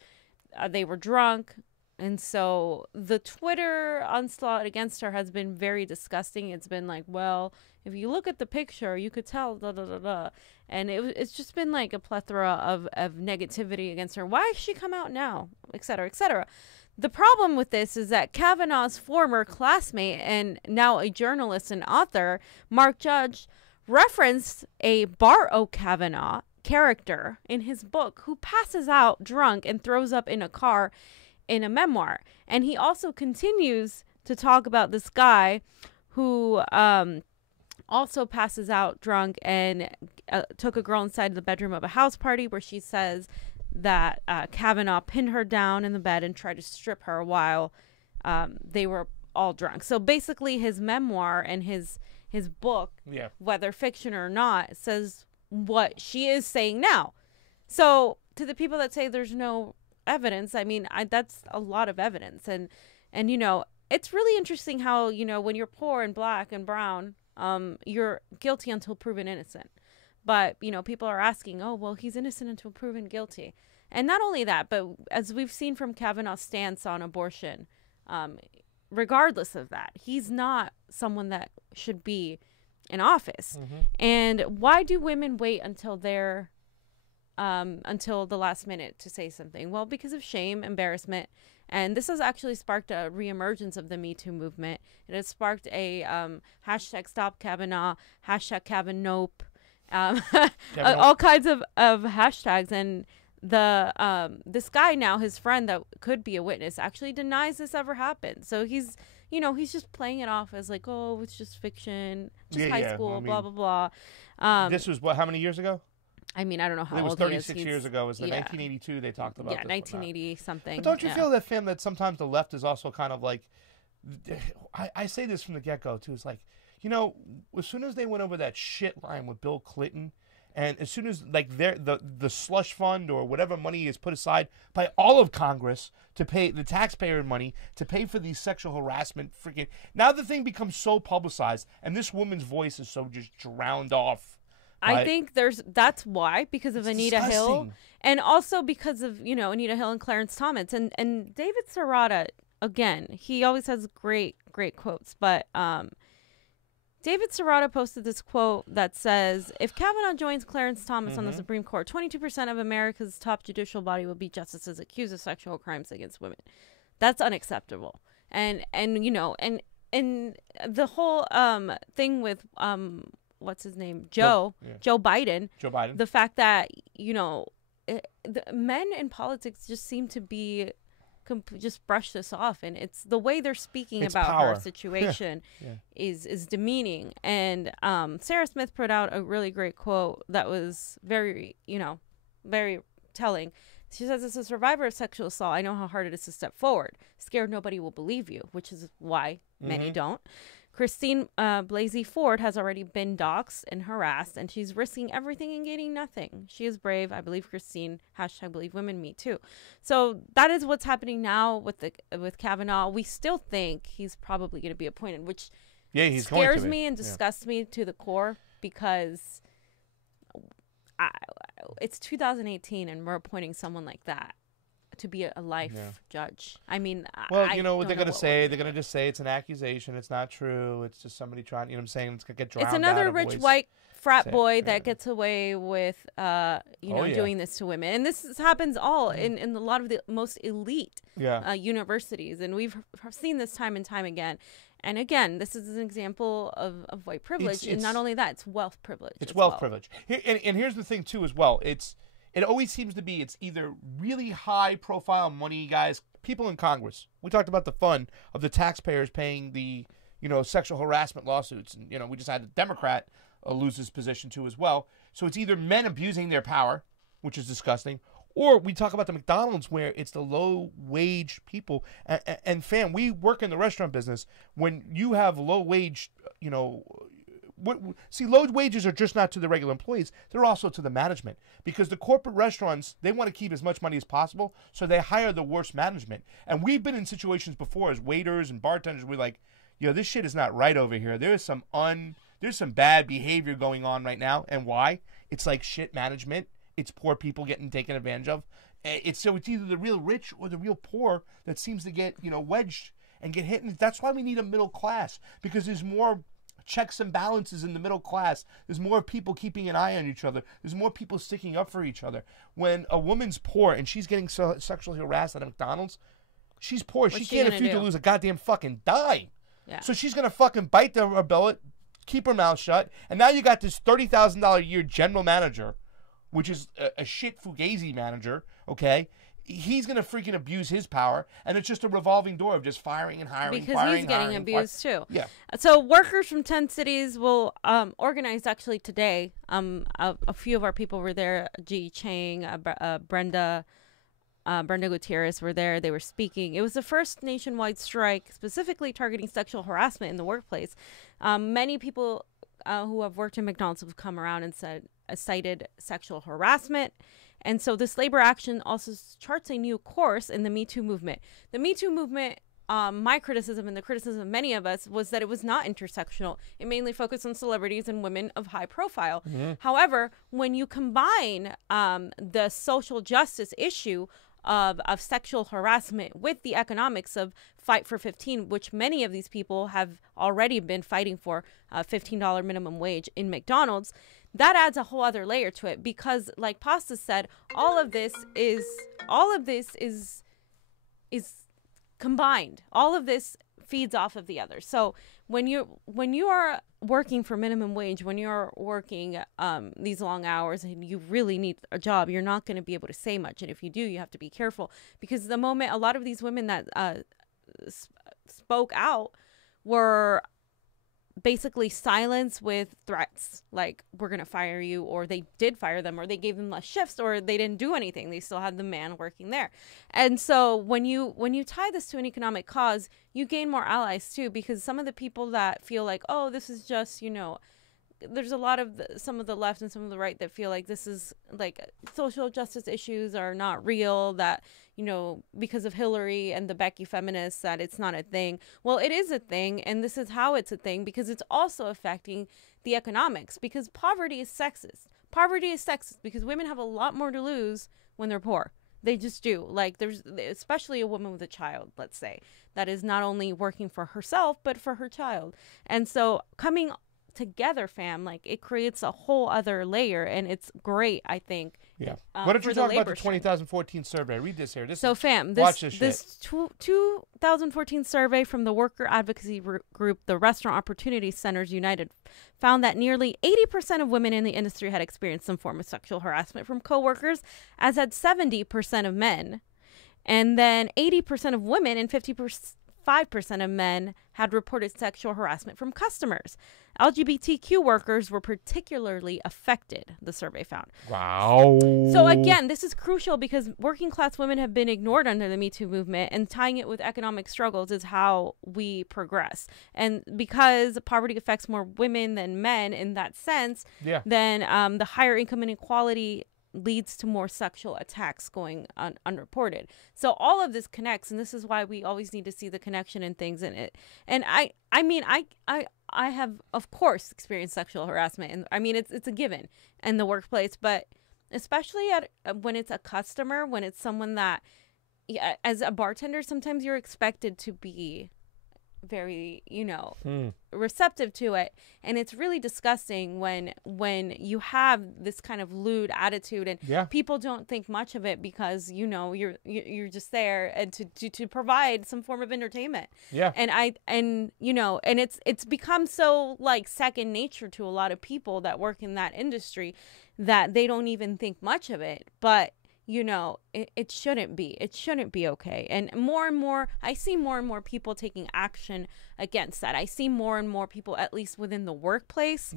They were drunk, and so the Twitter onslaught against her has been very disgusting. It's been like, well, if you look at the picture, you could tell, da, da, da, da. And it's just been like a plethora of negativity against her. Why has she come out now? Et cetera, et cetera. the problem with this is that Kavanaugh's former classmate and now a journalist and author, Mark Judge, referenced a Bar O Kavanaugh character in his book who passes out drunk and throws up in a car in a memoir. And he also continues to talk about this guy who also passes out drunk and took a girl inside the bedroom of a house party where she says that Kavanaugh pinned her down in the bed and tried to strip her while they were all drunk. So basically his memoir and his book, whether fiction or not, says what she is saying now. So to the people that say there's no evidence, I mean, that's a lot of evidence. And you know, it's really interesting how, you know, when you're poor and black and brown, you're guilty until proven innocent. But, you know, people are asking, oh, well, he's innocent until proven guilty. And not only that, but as we've seen from Kavanaugh's stance on abortion, regardless of that, he's not someone that should be in office. And why do women wait until they're until the last minute to say something? Well, because of shame, embarrassment. And this has actually sparked a reemergence of the Me Too movement. It has sparked a hashtag Stop Kavanaugh, hashtag Kavanaugh, all kinds of hashtags. And this guy now, his friend that could be a witness, actually denies this ever happened. So he's, you know, he's just playing it off as like, oh, it's just fiction, just high school, I mean, blah, blah, blah. This was what, how many years ago? I mean, I don't know how old he is. It was 36 years ago. It was in 1982 they talked about this. Yeah, 1980 something. But don't you feel that, fam, that sometimes the left is also kind of like, I say this from the get-go, too. It's like, you know, as soon as they went over that shit line with Bill Clinton, and as soon as, like, the slush fund or whatever money is put aside by all of Congress to pay the taxpayer money to pay for these sexual harassment, freaking, now the thing becomes so publicized, and this woman's voice is so just drowned off. I think that's why, because of Anita Hill, and also because of, you know, Anita Hill and Clarence Thomas and David Serrata. Again, he always has great quotes, but David Serrata posted this quote that says, if Kavanaugh joins Clarence Thomas on the Supreme Court, 22% of America's top judicial body will be justices accused of sexual crimes against women. That's unacceptable. And you know, and the whole thing with what's his name? Joe Biden. The fact that, you know, the men in politics just seem to be just brush this off, and it's the way they're speaking about power. her situation is demeaning. And Sarah Smith put out a really great quote that was very, you know, very telling. She says, as a survivor of sexual assault, I know how hard it is to step forward. Scared nobody will believe you, which is why many don't. Christine Blasey Ford has already been doxxed and harassed, and she's risking everything and getting nothing. She is brave. I believe Christine. Hashtag believe women, me too. So that is what's happening now with Kavanaugh. We still think he's probably going to be appointed, which scares me and disgusts me to the core, because it's 2018 and we're appointing someone like that to be a life judge. I mean, well, you know what they're going to say? They're going to just say it's an accusation. It's not true. It's just somebody trying, you know what I'm saying? It's going to get drowned out. It's another rich white frat boy that gets away with, doing this to women. And this happens all in a lot of the most elite universities. And we've seen this time and time again. And again, this is an example of white privilege. And not only that, it's wealth privilege. It's wealth privilege. And here's the thing, too, as well. It always seems to be, it's either really high-profile money guys, people in Congress. We talked about the fun of the taxpayers paying the, you know, sexual harassment lawsuits. And, you know, we just had a Democrat lose his position, too, as well. So it's either men abusing their power, which is disgusting, or we talk about the McDonald's where it's the low-wage people. And fam, we work in the restaurant business. When you have low-wage, you know, low wages are just not to the regular employees, they're also to the management, because the corporate restaurants, they want to keep as much money as possible, so they hire the worst management. And we've been in situations before as waiters and bartenders, we're like, yo, this shit is not right over here. There's some bad behavior going on right now. And why? It's like shit management. It's poor people getting taken advantage of. It's either the real rich or the real poor that seems to get, you know, wedged and get hit. And that's why we need a middle class, because there's more checks and balances in the middle class. There's more people keeping an eye on each other. There's more people sticking up for each other. When a woman's poor and she's getting sexually harassed at a McDonald's, She's poor. She What's she can't gonna afford to do? lose a goddamn fucking dime. Yeah. So she's gonna fucking bite her bullet, keep her mouth shut, and now you got this $30,000 a year general manager, which is a shit fugazi manager. Okay, he's gonna freaking abuse his power, and it's just a revolving door of just firing and hiring. Because firing, he's getting hiring, abused too. Yeah. So workers from 10 cities will organize actually today. A few of our people were there. Ji Chang, Brenda Gutierrez were there. They were speaking. It was the first nationwide strike specifically targeting sexual harassment in the workplace. Many people who have worked in McDonald's have come around and cited sexual harassment. And so this labor action also charts a new course in the Me Too movement. The Me Too movement, my criticism and the criticism of many of us was that it was not intersectional. It mainly focused on celebrities and women of high profile. However, when you combine the social justice issue of sexual harassment with the economics of Fight for 15, which many of these people have already been fighting for, $15 minimum wage in McDonald's, that adds a whole other layer to it, because like Pasta said, all of this is combined. All of this feeds off of the other. So when you are working for minimum wage, when you're working these long hours and you really need a job, you're not going to be able to say much. And if you do, you have to be careful, because the moment a lot of these women that spoke out were basically silenced with threats, like we're going to fire you, or they did fire them, or they gave them less shifts, or they didn't do anything. They still had the man working there. And so when you tie this to an economic cause, you gain more allies too, because some of the people that feel like, oh, this is just, there's a lot of some of the left and some of the right that feel like this is like social justice issues are not real, that because of Hillary and the Becky feminists, that it's not a thing. Well, it is a thing, and this is how it's a thing, because it's also affecting the economics, because poverty is sexist. Poverty is sexist because women have a lot more to lose when they're poor. They just do. Like, there's especially a woman with a child, let's say, that is not only working for herself but for her child. And so coming together, fam, like, it creates a whole other layer, and it's great, I think. Yeah. Why don't you talk about the 2014 survey? Read this here. So, fam, this 2014 survey from the worker advocacy group, the Restaurant Opportunity Centers United, found that nearly 80% of women in the industry had experienced some form of sexual harassment from coworkers, as had 70% of men. And then 80% of women and 55% of men had reported sexual harassment from customers. LGBTQ workers were particularly affected, the survey found. Wow. So again, this is crucial because working class women have been ignored under the Me Too movement, and tying it with economic struggles is how we progress. And because poverty affects more women than men in that sense, then the higher income inequality leads to more sexual attacks going unreported. So all of this connects, and this is why we always need to see the connection in things. And I have, of course, experienced sexual harassment, and I mean it's a given in the workplace, but especially when it's a customer, when it's someone that, as a bartender, sometimes you're expected to be very receptive to it, and it's really disgusting when you have this kind of lewd attitude, and people don't think much of it because you're just there and to provide some form of entertainment. And it's become so like second nature to a lot of people that work in that industry that they don't even think much of it. But it shouldn't be. It shouldn't be okay. And more and more, I see more and more people taking action against that. I see more and more people, at least within the workplace,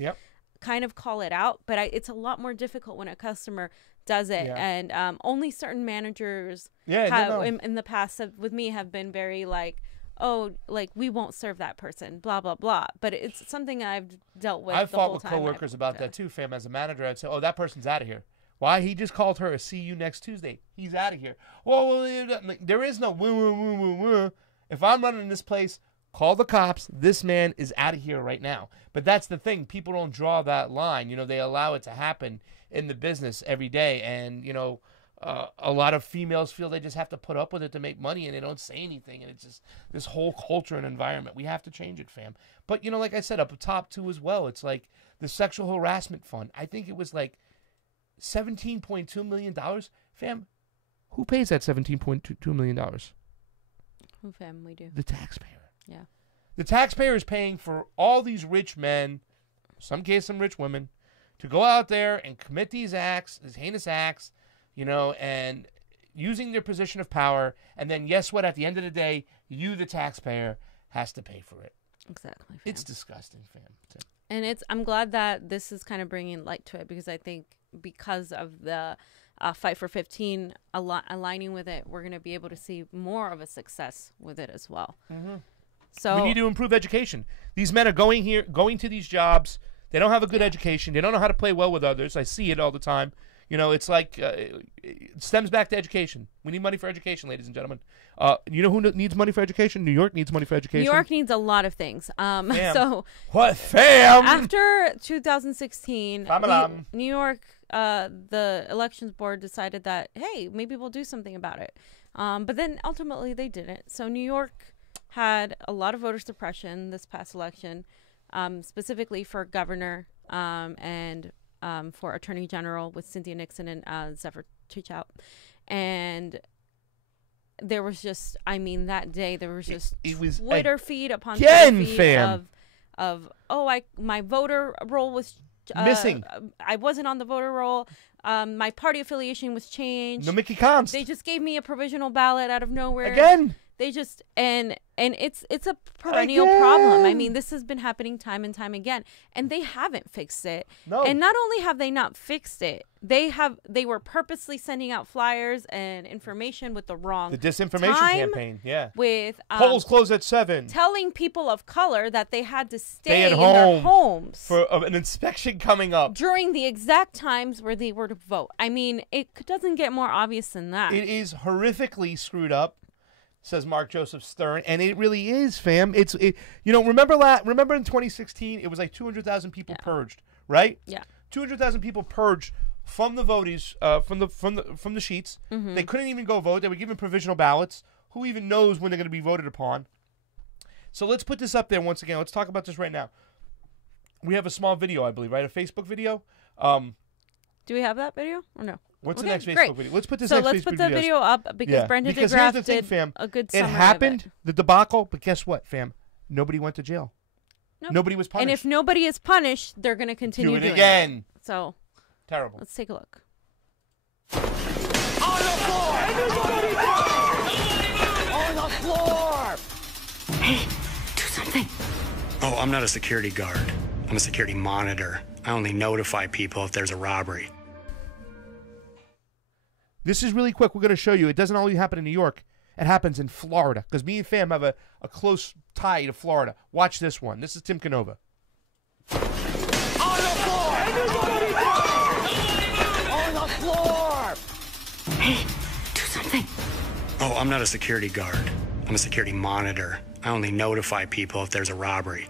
kind of call it out. But it's a lot more difficult when a customer does it. And only certain managers in the past with me have been very like, oh, like, we won't serve that person, blah, blah, blah. But it's something I've dealt with. I've fought with coworkers about that too, fam. As a manager, I'd say, oh, that person's out of here. Why? He just called her a see you next Tuesday. He's out of here. Well, there is no woo. If I'm running this place, call the cops. This man is out of here right now. But that's the thing. People don't draw that line. They allow it to happen in the business every day. And, a lot of females feel they just have to put up with it to make money, and they don't say anything. And it's just this whole culture and environment. We have to change it, fam. But, like I said, up top too as well, it's like the sexual harassment fund. I think it was like $17.2 million. Fam, who pays that $17.2 million? Who, fam? We do. The taxpayer. Yeah. The taxpayer is paying for all these rich men, some case some rich women, to go out there and commit these acts, these heinous acts, you know, and using their position of power. And then guess what? At the end of the day, you, the taxpayer, has to pay for it. Exactly. Fam. It's disgusting, fam. And I'm glad that this is kind of bringing light to it, because I think because of the Fight for 15 aligning with it, we're going to be able to see more of a success with it as well. Mm-hmm. So we need to improve education. These men are going to these jobs. They don't have a good education. They don't know how to play well with others. I see it all the time. You know, it's like it stems back to education. We need money for education, ladies and gentlemen. You know who needs money for education? New York needs money for education. New York needs a lot of things. So what, fam? After 2016, New York, the elections board decided that, hey, maybe we'll do something about it. But then ultimately they didn't. So New York had a lot of voter suppression this past election, specifically for governor and for attorney general with Cynthia Nixon and Zephyr Teachout. And there was just, I mean, that day there was just Twitter feed upon Twitter feed of my voter roll was missing. I wasn't on the voter roll. My party affiliation was changed. No Mickey Comps. They just gave me a provisional ballot out of nowhere. Again. They just and it's a perennial problem. I mean, this has been happening time and time again, and they haven't fixed it. No. And not only have they not fixed it, they were purposely sending out flyers and information with the wrong disinformation campaign. Yeah. With polls close at 7. Telling people of color that they had to stay in their homes for an inspection coming up during the exact times where they were to vote. I mean, it doesn't get more obvious than that. It is horrifically screwed up, says Mark Joseph Stern, and it really is, fam. You know, remember in 2016, it was like 200,000 people purged, right? Yeah, 200,000 people purged from the votees, from the sheets. Mm-hmm. They couldn't even go vote. They were given provisional ballots. Who even knows when they're going to be voted upon? So let's put this up there once again. Let's talk about this right now. We have a small video, I believe, right? A Facebook video. Do we have that video or no? What's the next Facebook video? Let's put this next Facebook video. So let's put the video up because Brenda DeGraff did a good summary of it. It happened, the debacle, but guess what, fam? Nobody went to jail. Nope. Nobody was punished. And if nobody is punished, they're going to continue doing it again. So terrible. Let's take a look. On the floor! On the floor! Hey, do something. Oh, I'm not a security guard. I'm a security monitor. I only notify people if there's a robbery. This is really quick. We're going to show you. It doesn't only happen in New York. It happens in Florida. Because me and Fam have a close tie to Florida. Watch this one. This is Tim Canova. On the floor! On the floor! Hey, do something. Oh, I'm not a security guard. I'm a security monitor. I only notify people if there's a robbery.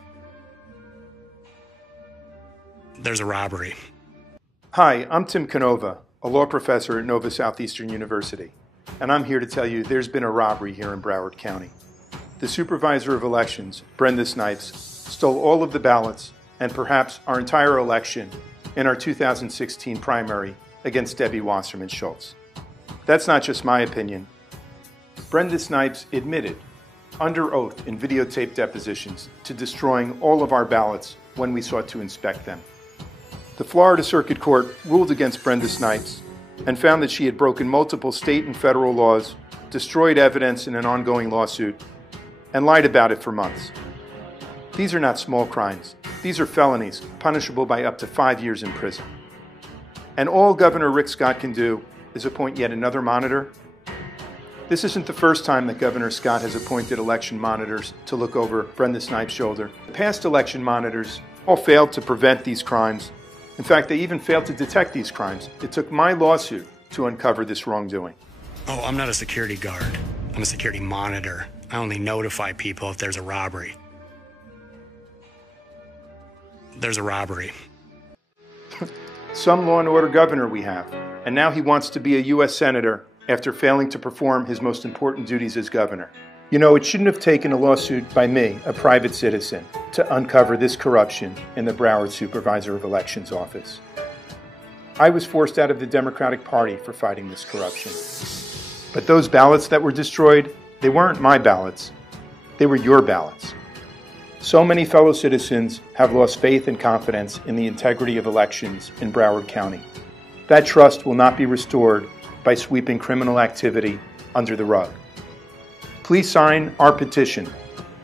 There's a robbery. Hi, I'm Tim Canova, a law professor at Nova Southeastern University, and I'm here to tell you there's been a robbery here in Broward County. The supervisor of elections, Brenda Snipes, stole all of the ballots and perhaps our entire election in our 2016 primary against Debbie Wasserman Schultz. That's not just my opinion. Brenda Snipes admitted, under oath in videotaped depositions, to destroying all of our ballots when we sought to inspect them. The Florida Circuit Court ruled against Brenda Snipes and found that she had broken multiple state and federal laws, destroyed evidence in an ongoing lawsuit, and lied about it for months. These are not small crimes. These are felonies, punishable by up to 5 years in prison. And all Governor Rick Scott can do is appoint yet another monitor. This isn't the first time that Governor Scott has appointed election monitors to look over Brenda Snipes' shoulder. Past election monitors all failed to prevent these crimes. In fact, they even failed to detect these crimes. It took my lawsuit to uncover this wrongdoing. Oh, I'm not a security guard. I'm a security monitor. I only notify people if there's a robbery. There's a robbery. Some law and order governor we have, and now he wants to be a U.S. Senator after failing to perform his most important duties as governor. You know, it shouldn't have taken a lawsuit by me, a private citizen, to uncover this corruption in the Broward Supervisor of Elections office. I was forced out of the Democratic Party for fighting this corruption. But those ballots that were destroyed, They weren't my ballots. They were your ballots. So many fellow citizens have lost faith and confidence in the integrity of elections in Broward County. That trust will not be restored by sweeping criminal activity under the rug. Please sign our petition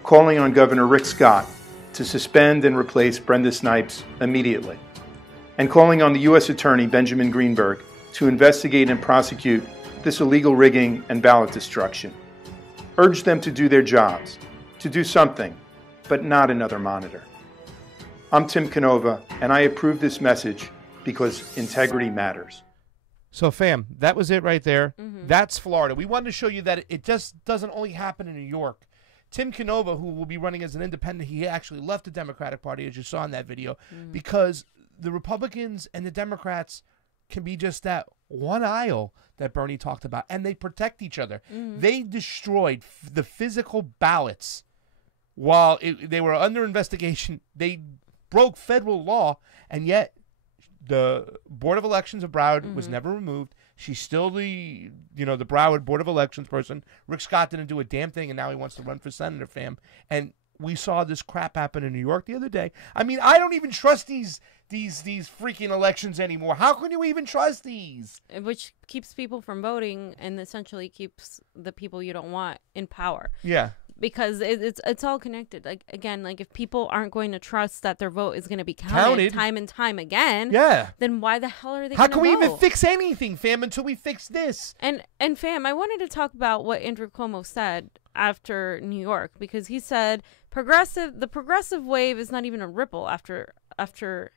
calling on Governor Rick Scott to suspend and replace Brenda Snipes immediately, and calling on the U.S. Attorney Benjamin Greenberg to investigate and prosecute this illegal rigging and ballot destruction. Urge them to do their jobs, to do something, but not another monitor. I'm Tim Canova, and I approve this message because integrity matters. So, fam, that was it right there. That's Florida. We wanted to show you that it just doesn't only happen in New York. Tim Canova, who will be running as an independent, he actually left the Democratic Party, as you saw in that video, because the Republicans and the Democrats can be just that one aisle that Bernie talked about, and they protect each other. They destroyed the physical ballots while they were under investigation. They broke federal law, and yet the Board of Elections of Broward was never removed. She's still the Broward Board of Elections person. Rick Scott didn't do a damn thing, and now he wants to run for senator, fam. And we saw this crap happen in New York the other day. I mean, I don't even trust these freaking elections anymore. How can you even trust these? Which keeps people from voting and essentially keeps the people you don't want in power. Yeah. Because it's all connected. Like, again, like if people aren't going to trust that their vote is going to be counted time and time again, then why the hell are they How going to can we vote? even fix anything, fam, until we fix this? And fam, I wanted to talk about what Andrew Cuomo said after New York, because he said the progressive wave is not even a ripple after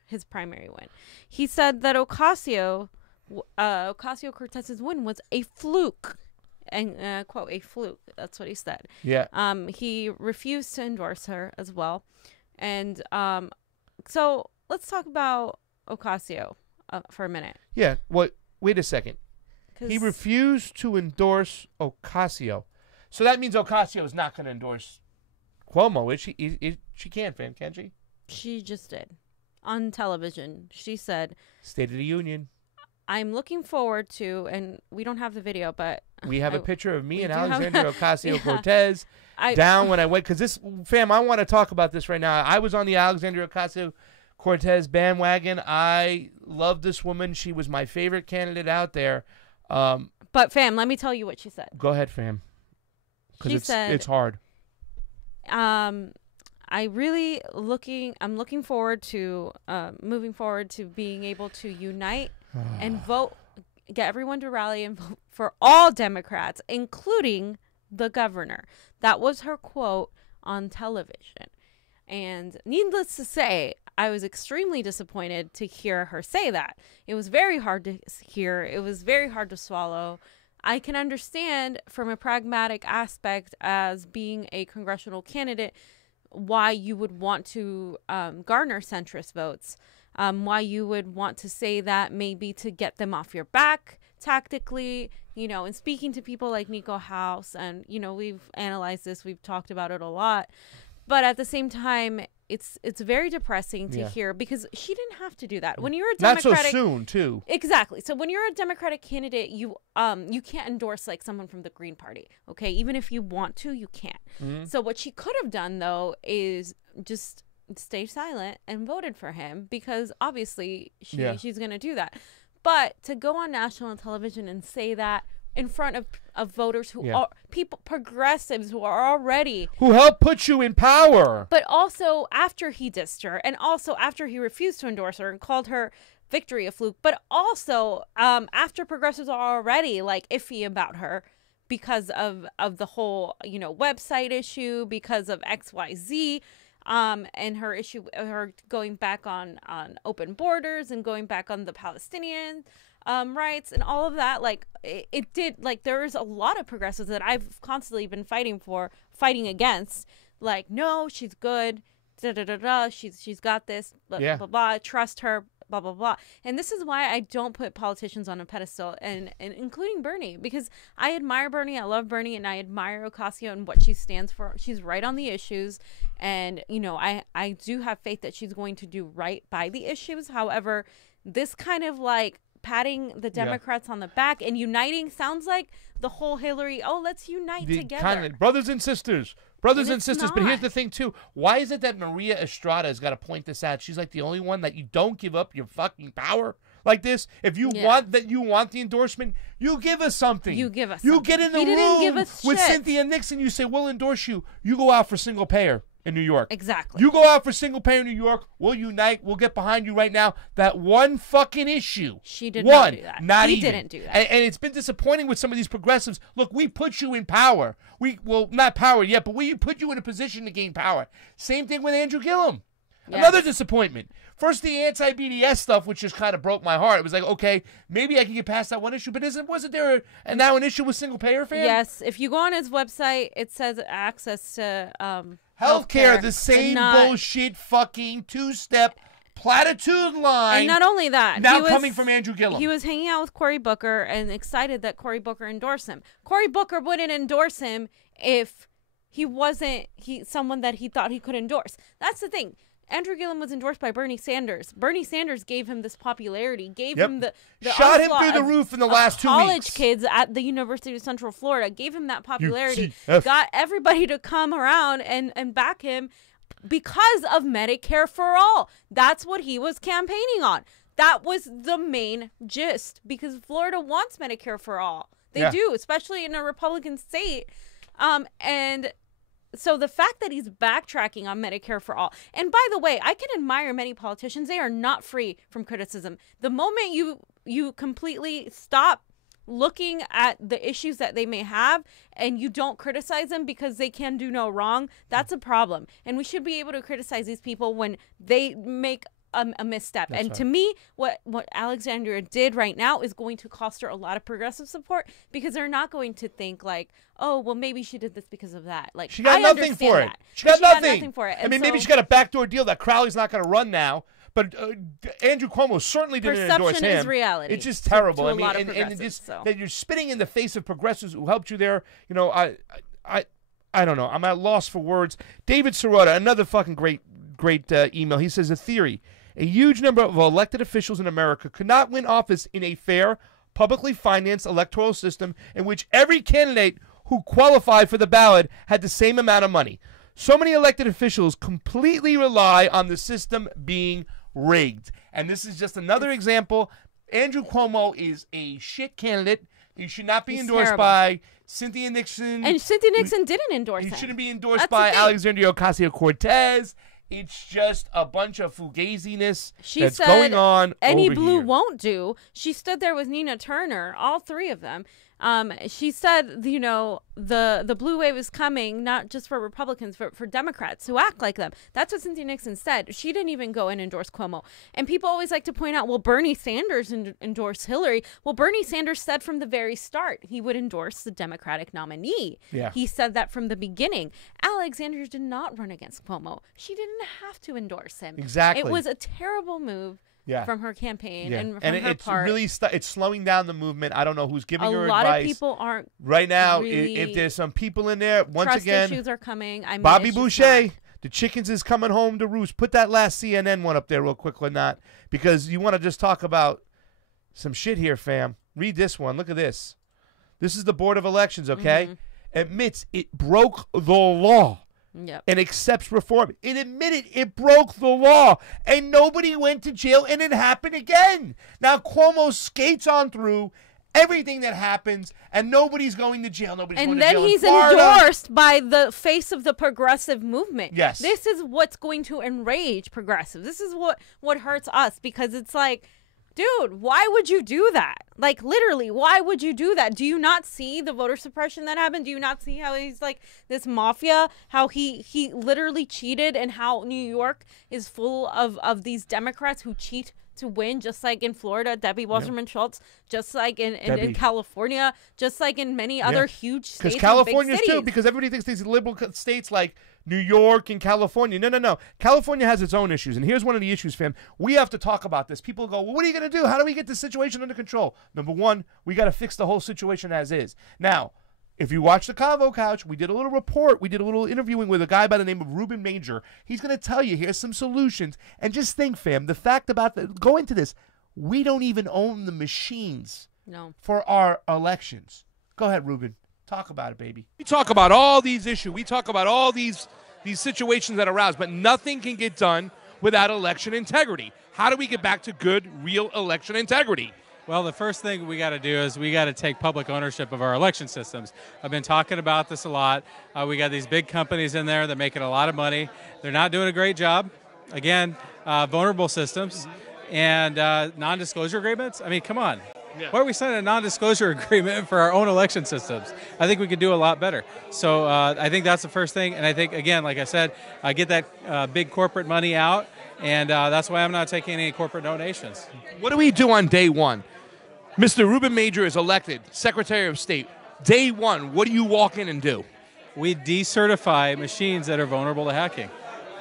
his primary win. He said that Ocasio-Cortez's win was a fluke. And quote, a fluke. That's what he said. Yeah. He refused to endorse her as well. And so let's talk about Ocasio for a minute. Yeah. Well, wait a second. He refused to endorse Ocasio. So that means Ocasio is not going to endorse Cuomo, is she? She can't, fam, can she? She just did. On television, she said, State of the Union. I'm looking forward to, and we don't have the video, but we have a picture of me and Alexandria Ocasio-Cortez down when I went, because this, fam, I want to talk about this right now. I was on the Alexandria Ocasio-Cortez bandwagon. I love this woman. She was my favorite candidate out there. But fam, let me tell you what she said. Go ahead, fam. Because it's hard. I'm looking forward to moving forward to being able to unite and vote, get everyone to rally and vote for all Democrats, including the governor. That was her quote on television. And needless to say, I was extremely disappointed to hear her say that. It was very hard to hear. It was very hard to swallow. I can understand from a pragmatic aspect as being a congressional candidate why you would want to garner centrist votes, why you would want to say that maybe to get them off your back tactically, and speaking to people like Niko House, and, we've analyzed this, we've talked about it a lot. But at the same time, it's very depressing to hear, because she didn't have to do that. When you're a Democratic, not so soon too. Exactly. So when you're a Democratic candidate, you can't endorse like someone from the Green Party. Okay, even if you want to, you can't. So what she could have done though is just stay silent and voted for him, because obviously she's going to do that. But to go on national television and say that in front of voters who are progressives who are already, who helped put you in power, but also after he dissed her, and also after he refused to endorse her and called her victory a fluke, but also after progressives are already like iffy about her because of the whole website issue, because of XYZ, and her issue, her going back on open borders and going back on the Palestinian rights and all of that. Like it did, like there's a lot of progressives that I've constantly been fighting against, like, no, she's good, she's got this, blah, blah, blah, trust her, blah, blah, blah. And this is why I don't put politicians on a pedestal, and including Bernie, because I admire Bernie, I love Bernie, and I admire Ocasio and what she stands for. She's right on the issues, and I do have faith that she's going to do right by the issues. However, this kind of like patting the Democrats on the back and uniting. Sounds like the whole Hillary, let's unite together. Kind of brothers and sisters. Brothers and sisters. Not. But here's the thing, too. Why is it that Maria Estrada has got to point this out? She's like the only one that you don't give up your fucking power like this. If you want the endorsement, you give us something. You give us You something. get in the He didn't room give us with shit. Cynthia Nixon. You say, we'll endorse you. You go out for single payer in New York. Exactly. You go out for single payer in New York. We'll unite. We'll get behind you right now. That one fucking issue. She did not do that. Not he even. didn't do that. And it's been disappointing with some of these progressives. Look, we put you in power. Not power yet, but we put you in a position to gain power. Same thing with Andrew Gillum. Yes. Another disappointment. First, the anti-BDS stuff, which just kind of broke my heart. It was like, okay, maybe I can get past that one issue, but wasn't there now an issue with single-payer, fam? Yes. If you go on his website, it says access to healthcare, the same bullshit fucking two-step platitude line. And not only that, now coming from Andrew Gillum. He was hanging out with Cory Booker and excited that Cory Booker endorsed him. Cory Booker wouldn't endorse him if he wasn't someone that he thought he could endorse. That's the thing. Andrew Gillum was endorsed by Bernie Sanders. Bernie Sanders gave him this popularity, gave him the shot him through the roof in the last 2 weeks. College kids at the University of Central Florida gave him that popularity, got everybody to come around and back him because of Medicare for All. That's what he was campaigning on. That was the main gist, because Florida wants Medicare for All. They do, especially in a Republican state. And so the fact that he's backtracking on Medicare for All, and by the way, I can admire many politicians. They are not free from criticism. The moment you completely stop looking at the issues that they may have and you don't criticize them because they can do no wrong, that's a problem. And we should be able to criticize these people when they make a misstep. That's to me, what Alexandria did right now is going to cost her a lot of progressive support, because they're not going to think like, oh, well, maybe she did this because of that. Like, she got nothing for it. She got nothing for it. I mean, maybe she got a backdoor deal that Crowley's not going to run now. But Andrew Cuomo certainly didn't endorse him. Perception is reality. It's just terrible. To I mean, and that you're spitting in the face of progressives who helped you there. You know, I don't know. I'm at loss for words. David Sirota, another fucking great email. He says, a theory: a huge number of elected officials in America could not win office in a fair, publicly financed electoral system in which every candidate who qualified for the ballot had the same amount of money. So many elected officials completely rely on the system being rigged. And this is just another example. Andrew Cuomo is a shit candidate. He should not be endorsed by Cynthia Nixon. And Cynthia Nixon didn't endorse him. He shouldn't be endorsed by Alexandria Ocasio-Cortez. It's just a bunch of fugaziness that's going on any over blue here. Won't do. She stood there with Nina Turner, all three of them. She said, you know, the blue wave is coming, not just for Republicans, but for Democrats who act like them. That's what Cynthia Nixon said. She didn't even go and endorse Cuomo. And people always like to point out, well, Bernie Sanders endorsed Hillary. Well, Bernie Sanders said from the very start he would endorse the Democratic nominee. Yeah. He said that from the beginning. Alexandria did not run against Cuomo. She didn't have to endorse him. Exactly. It was a terrible move. From her campaign and from her it's part. Really it's slowing down the movement. I don't know who's giving her advice. A lot of people aren't right now. Really, if there's some people in there, once trust again, issues are coming. I mean, Bobby Boucher, the chickens is coming home to roost. Put that last CNN one up there real quick, or not, because you want to just talk about some shit here, fam. Read this one. Look at this. This is the Board of Elections. Okay, admits it broke the law. Yep. And accepts reform. It admitted it broke the law, and nobody went to jail, and it happened again. Now Cuomo skates on through everything that happens, and nobody's going to jail. Nobody's going to jail. And then he's endorsed by the face of the progressive movement. Yes. This is what's going to enrage progressives. This is what hurts us, because it's like, dude, why would you do that? Like, literally, why would you do that? Do you not see the voter suppression that happened? Do you not see how he's like this mafia, how he literally cheated, and how New York is full of these Democrats who cheat to win, just like in Florida, Debbie Wasserman Schultz, just like in California, just like in many other huge states. Because California's too, because everybody thinks these liberal states like New York and California. No. California has its own issues. And here's one of the issues, fam. We have to talk about this. People go, well, what are you going to do? How do we get this situation under control? Number one, we got to fix the whole situation as is. Now, if you watch the Convo Couch, we did a little report. We did a little interviewing with a guy by the name of Ruben Major. He's going to tell you, here's some solutions. And just think, fam, the fact about go into this. we don't even own the machines for our elections. Go ahead, Ruben. Talk about it, baby. We talk about all these issues. We talk about all these situations that arouse, but nothing can get done without election integrity. How do we get back to good, real election integrity? Well, the first thing we got to do is we got to take public ownership of our election systems. I've been talking about this a lot. We got these big companies in there. They're making a lot of money. They're not doing a great job. Again, vulnerable systems and non-disclosure agreements. I mean, come on. Yeah. Why are we signing a non-disclosure agreement for our own election systems? I think we could do a lot better. So I think that's the first thing. And I think, again, like I said, get that big corporate money out. And that's why I'm not taking any corporate donations. What do we do on day one? Mr. Ruben Major is elected Secretary of State. Day one, what do you walk in and do? We decertify machines that are vulnerable to hacking.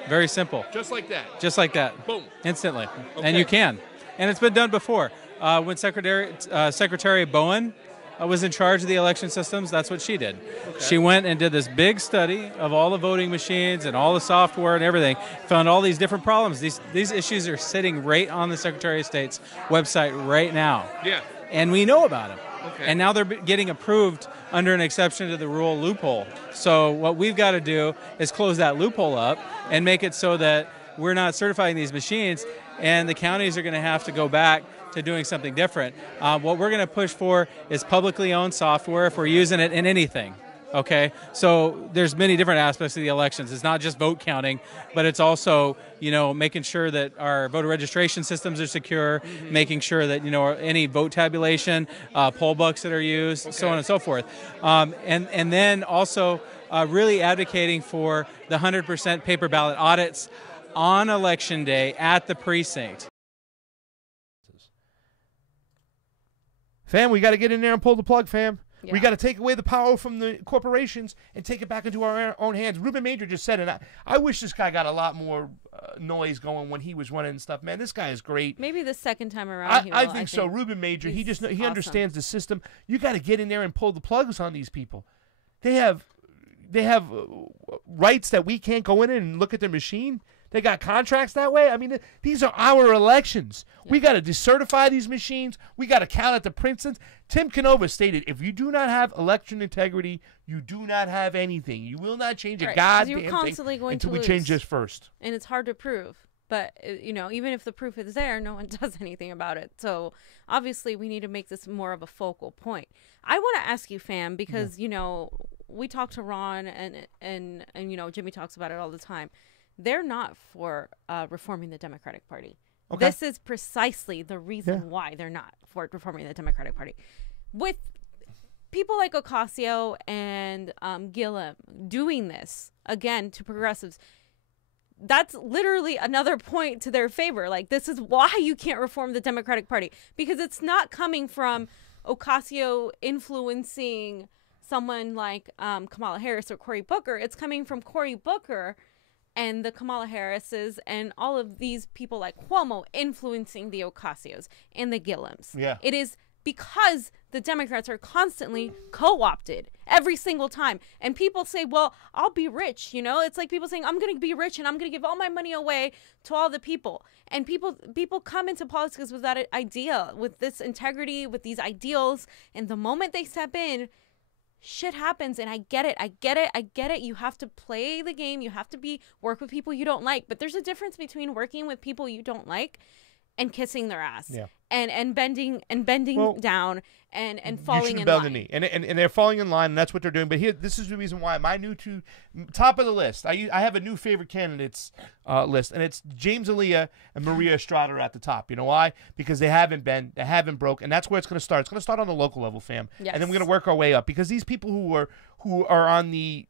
Very simple. Just like that? Just like that. Boom. Instantly. Okay. And you can. And it's been done before. When Secretary Bowen was in charge of the election systems, that's what she did. Okay. She went and did this big study of all the voting machines and all the software and everything, found all these different problems. These issues are sitting right on the Secretary of State's website right now. Yeah. And we know about them. Okay. And now they're getting approved under an exception to the rule loophole. So what we've got to do is close that loophole up and make it so that we're not certifying these machines and the counties are going to have to go back to doing something different. What we're going to push for is publicly owned software if we're using it in anything. Okay, so there's many different aspects of the elections. It's not just vote counting, but it's also, making sure that our voter registration systems are secure, making sure that, any vote tabulation, poll books that are used, so on and so forth. And then also really advocating for the 100% paper ballot audits on Election Day at the precinct. Fam, we got to get in there and pull the plug, fam. Yeah. We got to take away the power from the corporations and take it back into our own hands. Ruben Major just said it. I wish this guy got a lot more noise going when he was running and stuff. Man, this guy is great. Maybe the second time around. I think so. Ruben Major, he awesome. Understands the system. You got to get in there and pull the plugs on these people. They have rights that we can't go in and look at their machine. They got contracts that way. I mean, these are our elections. Yeah. We got to decertify these machines. We got to count at the Princeton's. Tim Canova stated, if you do not have election integrity, you do not have anything. You will not change a goddamn thing until we change this first. And it's hard to prove. But, even if the proof is there, no one does anything about it. So, obviously, we need to make this more of a focal point. I want to ask you, fam, because, we talk to Ron and Jimmy talks about it all the time. They're not for reforming the Democratic Party. Okay. This is precisely the reason why they're not for reforming the Democratic Party. With people like Ocasio and Gillum doing this, again, to progressives, that's literally another point to their favor. Like, this is why you can't reform the Democratic Party. Because it's not coming from Ocasio influencing someone like Kamala Harris or Cory Booker. It's coming from Cory Booker and the Kamala Harrises and all of these people like Cuomo influencing the Ocasios and the Gillums. Yeah. It is because the Democrats are constantly co-opted every single time. And people say, well, I'll be rich, It's like people saying, I'm going to be rich and I'm going to give all my money away to all the people. And people come into politics with that idea, with this integrity, with these ideals. And the moment they step in, shit happens. And I get it. You have to play the game. You have to work with people you don't like. But there's a difference between working with people you don't like and kissing their ass. Yeah. And bending down and falling in line. The knee. And they're falling in line, and that's what they're doing. But here, this is the reason why my new top of the list. I have a new favorite candidates list, and it's James Aaliyah and Maria Estrada are at the top. You know why? Because they haven't broke, and that's where it's going to start. It's going to start on the local level, fam. Yes. And then we're going to work our way up, because these people who are on the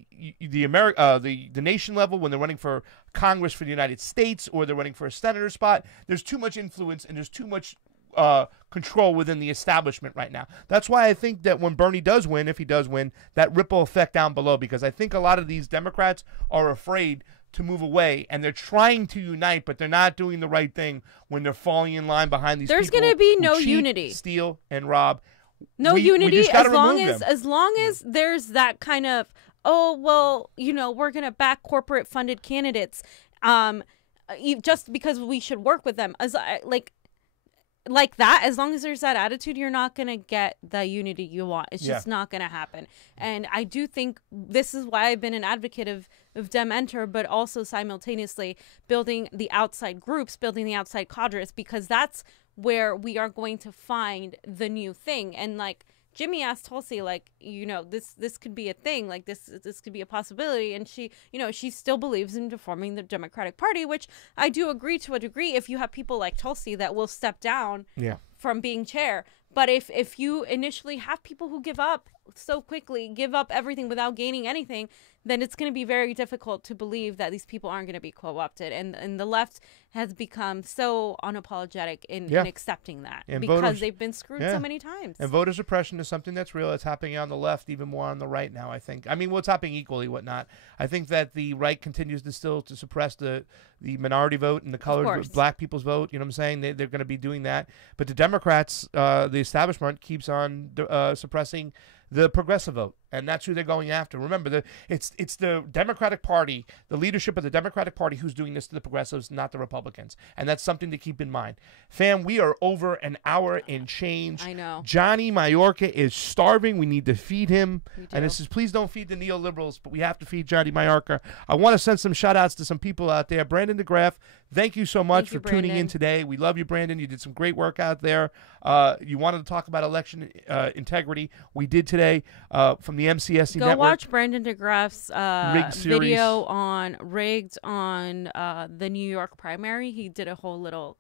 nation level, when they're running for Congress for the United States, or they're running for a senator spot, there's too much influence and there's too much control within the establishment right now. That's why I think that when Bernie does win, if he does win, that ripple effect down below, because I think a lot of these Democrats are afraid to move away, and they're trying to unite, but they're not doing the right thing when they're falling in line behind these people. There's going to be no cheat, unity, steal, and rob. No unity as long as there's that kind of, we're going to back corporate funded candidates just because we should work with them. like that, as long as there's that attitude, you're not going to get the unity you want. It's just not going to happen. And I do think this is why I've been an advocate of Dem Enter, but also simultaneously building the outside groups, building the outside cadres, because that's where we are going to find the new thing. And like Jimmy asked Tulsi, like, you know, this could be a thing, like this could be a possibility, and she, you know, she still believes in reforming the Democratic Party, which I do agree to a degree. If you have people like Tulsi that will step down from being chair, but if you initially have people who give up so quickly, give up everything without gaining anything, then it's going to be very difficult to believe that these people aren't going to be co-opted. And the left has become so unapologetic in accepting that, and because they've been screwed so many times. And voter suppression is something that's real. It's happening on the left, even more on the right now, I think. I mean, well, it's happening equally, whatnot. I think that the right continues to still to suppress the minority vote and the colored black people's vote. You know what I'm saying? They're going to be doing that. But the Democrats, the establishment, keeps on suppressing the progressive vote, and that's who they're going after. Remember, it's the Democratic Party, the leadership of the Democratic Party, who's doing this to the progressives, not the Republicans, and that's something to keep in mind. Fam, we are over an hour and change. I know. Johnny Mayorga is starving. We need to feed him. And this is, please don't feed the neoliberals, but we have to feed Johnny Mayorga. I want to send some shout-outs to some people out there. Brandon DeGraff, thank you so much for tuning in today. We love you, Brandon. You did some great work out there. You wanted to talk about election integrity. We did today from the MCSC Go network. watch Brandon DeGraff's video on Rigged on the New York primary. He did a whole little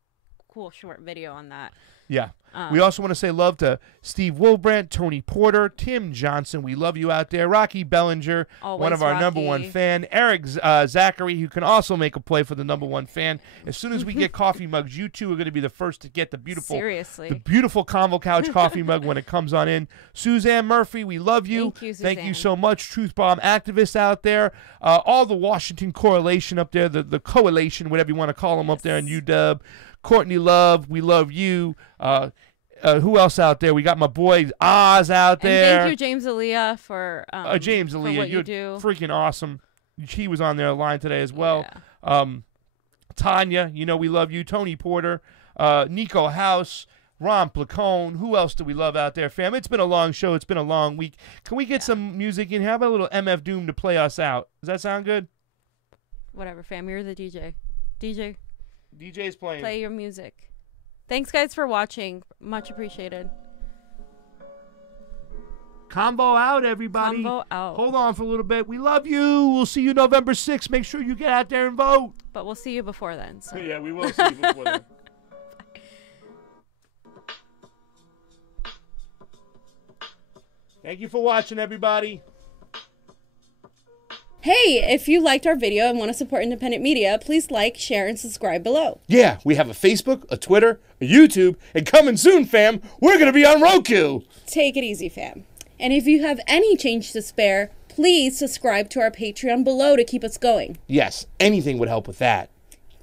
cool short video on that. Yeah. We also want to say love to Steve Wolbrandt, Tony Porter, Tim Johnson. We love you out there. Rocky Bellinger, one of our #1 fan. Eric Zachary, who can also make a play for the #1 fan. As soon as we get coffee mugs, you two are going to be the first to get the beautiful Convo Couch coffee mug when it comes on in. Suzanne Murphy, we love you. Thank you, Suzanne. Thank you so much. Truth Bomb activists out there. All the Washington Correlation up there, the coalition, whatever you want to call them up there in UW. Courtney Love, we love you. Who else out there? We got my boy Oz out there. And thank you, James Aaliyah, for James Aaliyah, for what you're you do. Freaking awesome. He was on their line today as well. Tanya, you know we love you. Tony Porter, Niko House, Ron Placone. Who else do we love out there, fam? It's been a long show. It's been a long week. Can we get some music in? How about a little MF Doom to play us out? Does that sound good? Whatever, fam. You're the DJ. DJ's playing. Play your music. Thanks, guys, for watching. Much appreciated. Convo out, everybody. Convo out. Hold on for a little bit. We love you. We'll see you November 6th. Make sure you get out there and vote. But we'll see you before then. So. Yeah, we will see you before then. Thank you for watching, everybody. Hey, if you liked our video and want to support independent media, please like, share, and subscribe below. Yeah, we have a Facebook, a Twitter, a YouTube, and coming soon, fam, we're going to be on Roku. Take it easy, fam. And if you have any change to spare, please subscribe to our Patreon below to keep us going. Yes, anything would help with that.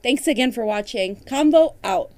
Thanks again for watching. Convo out.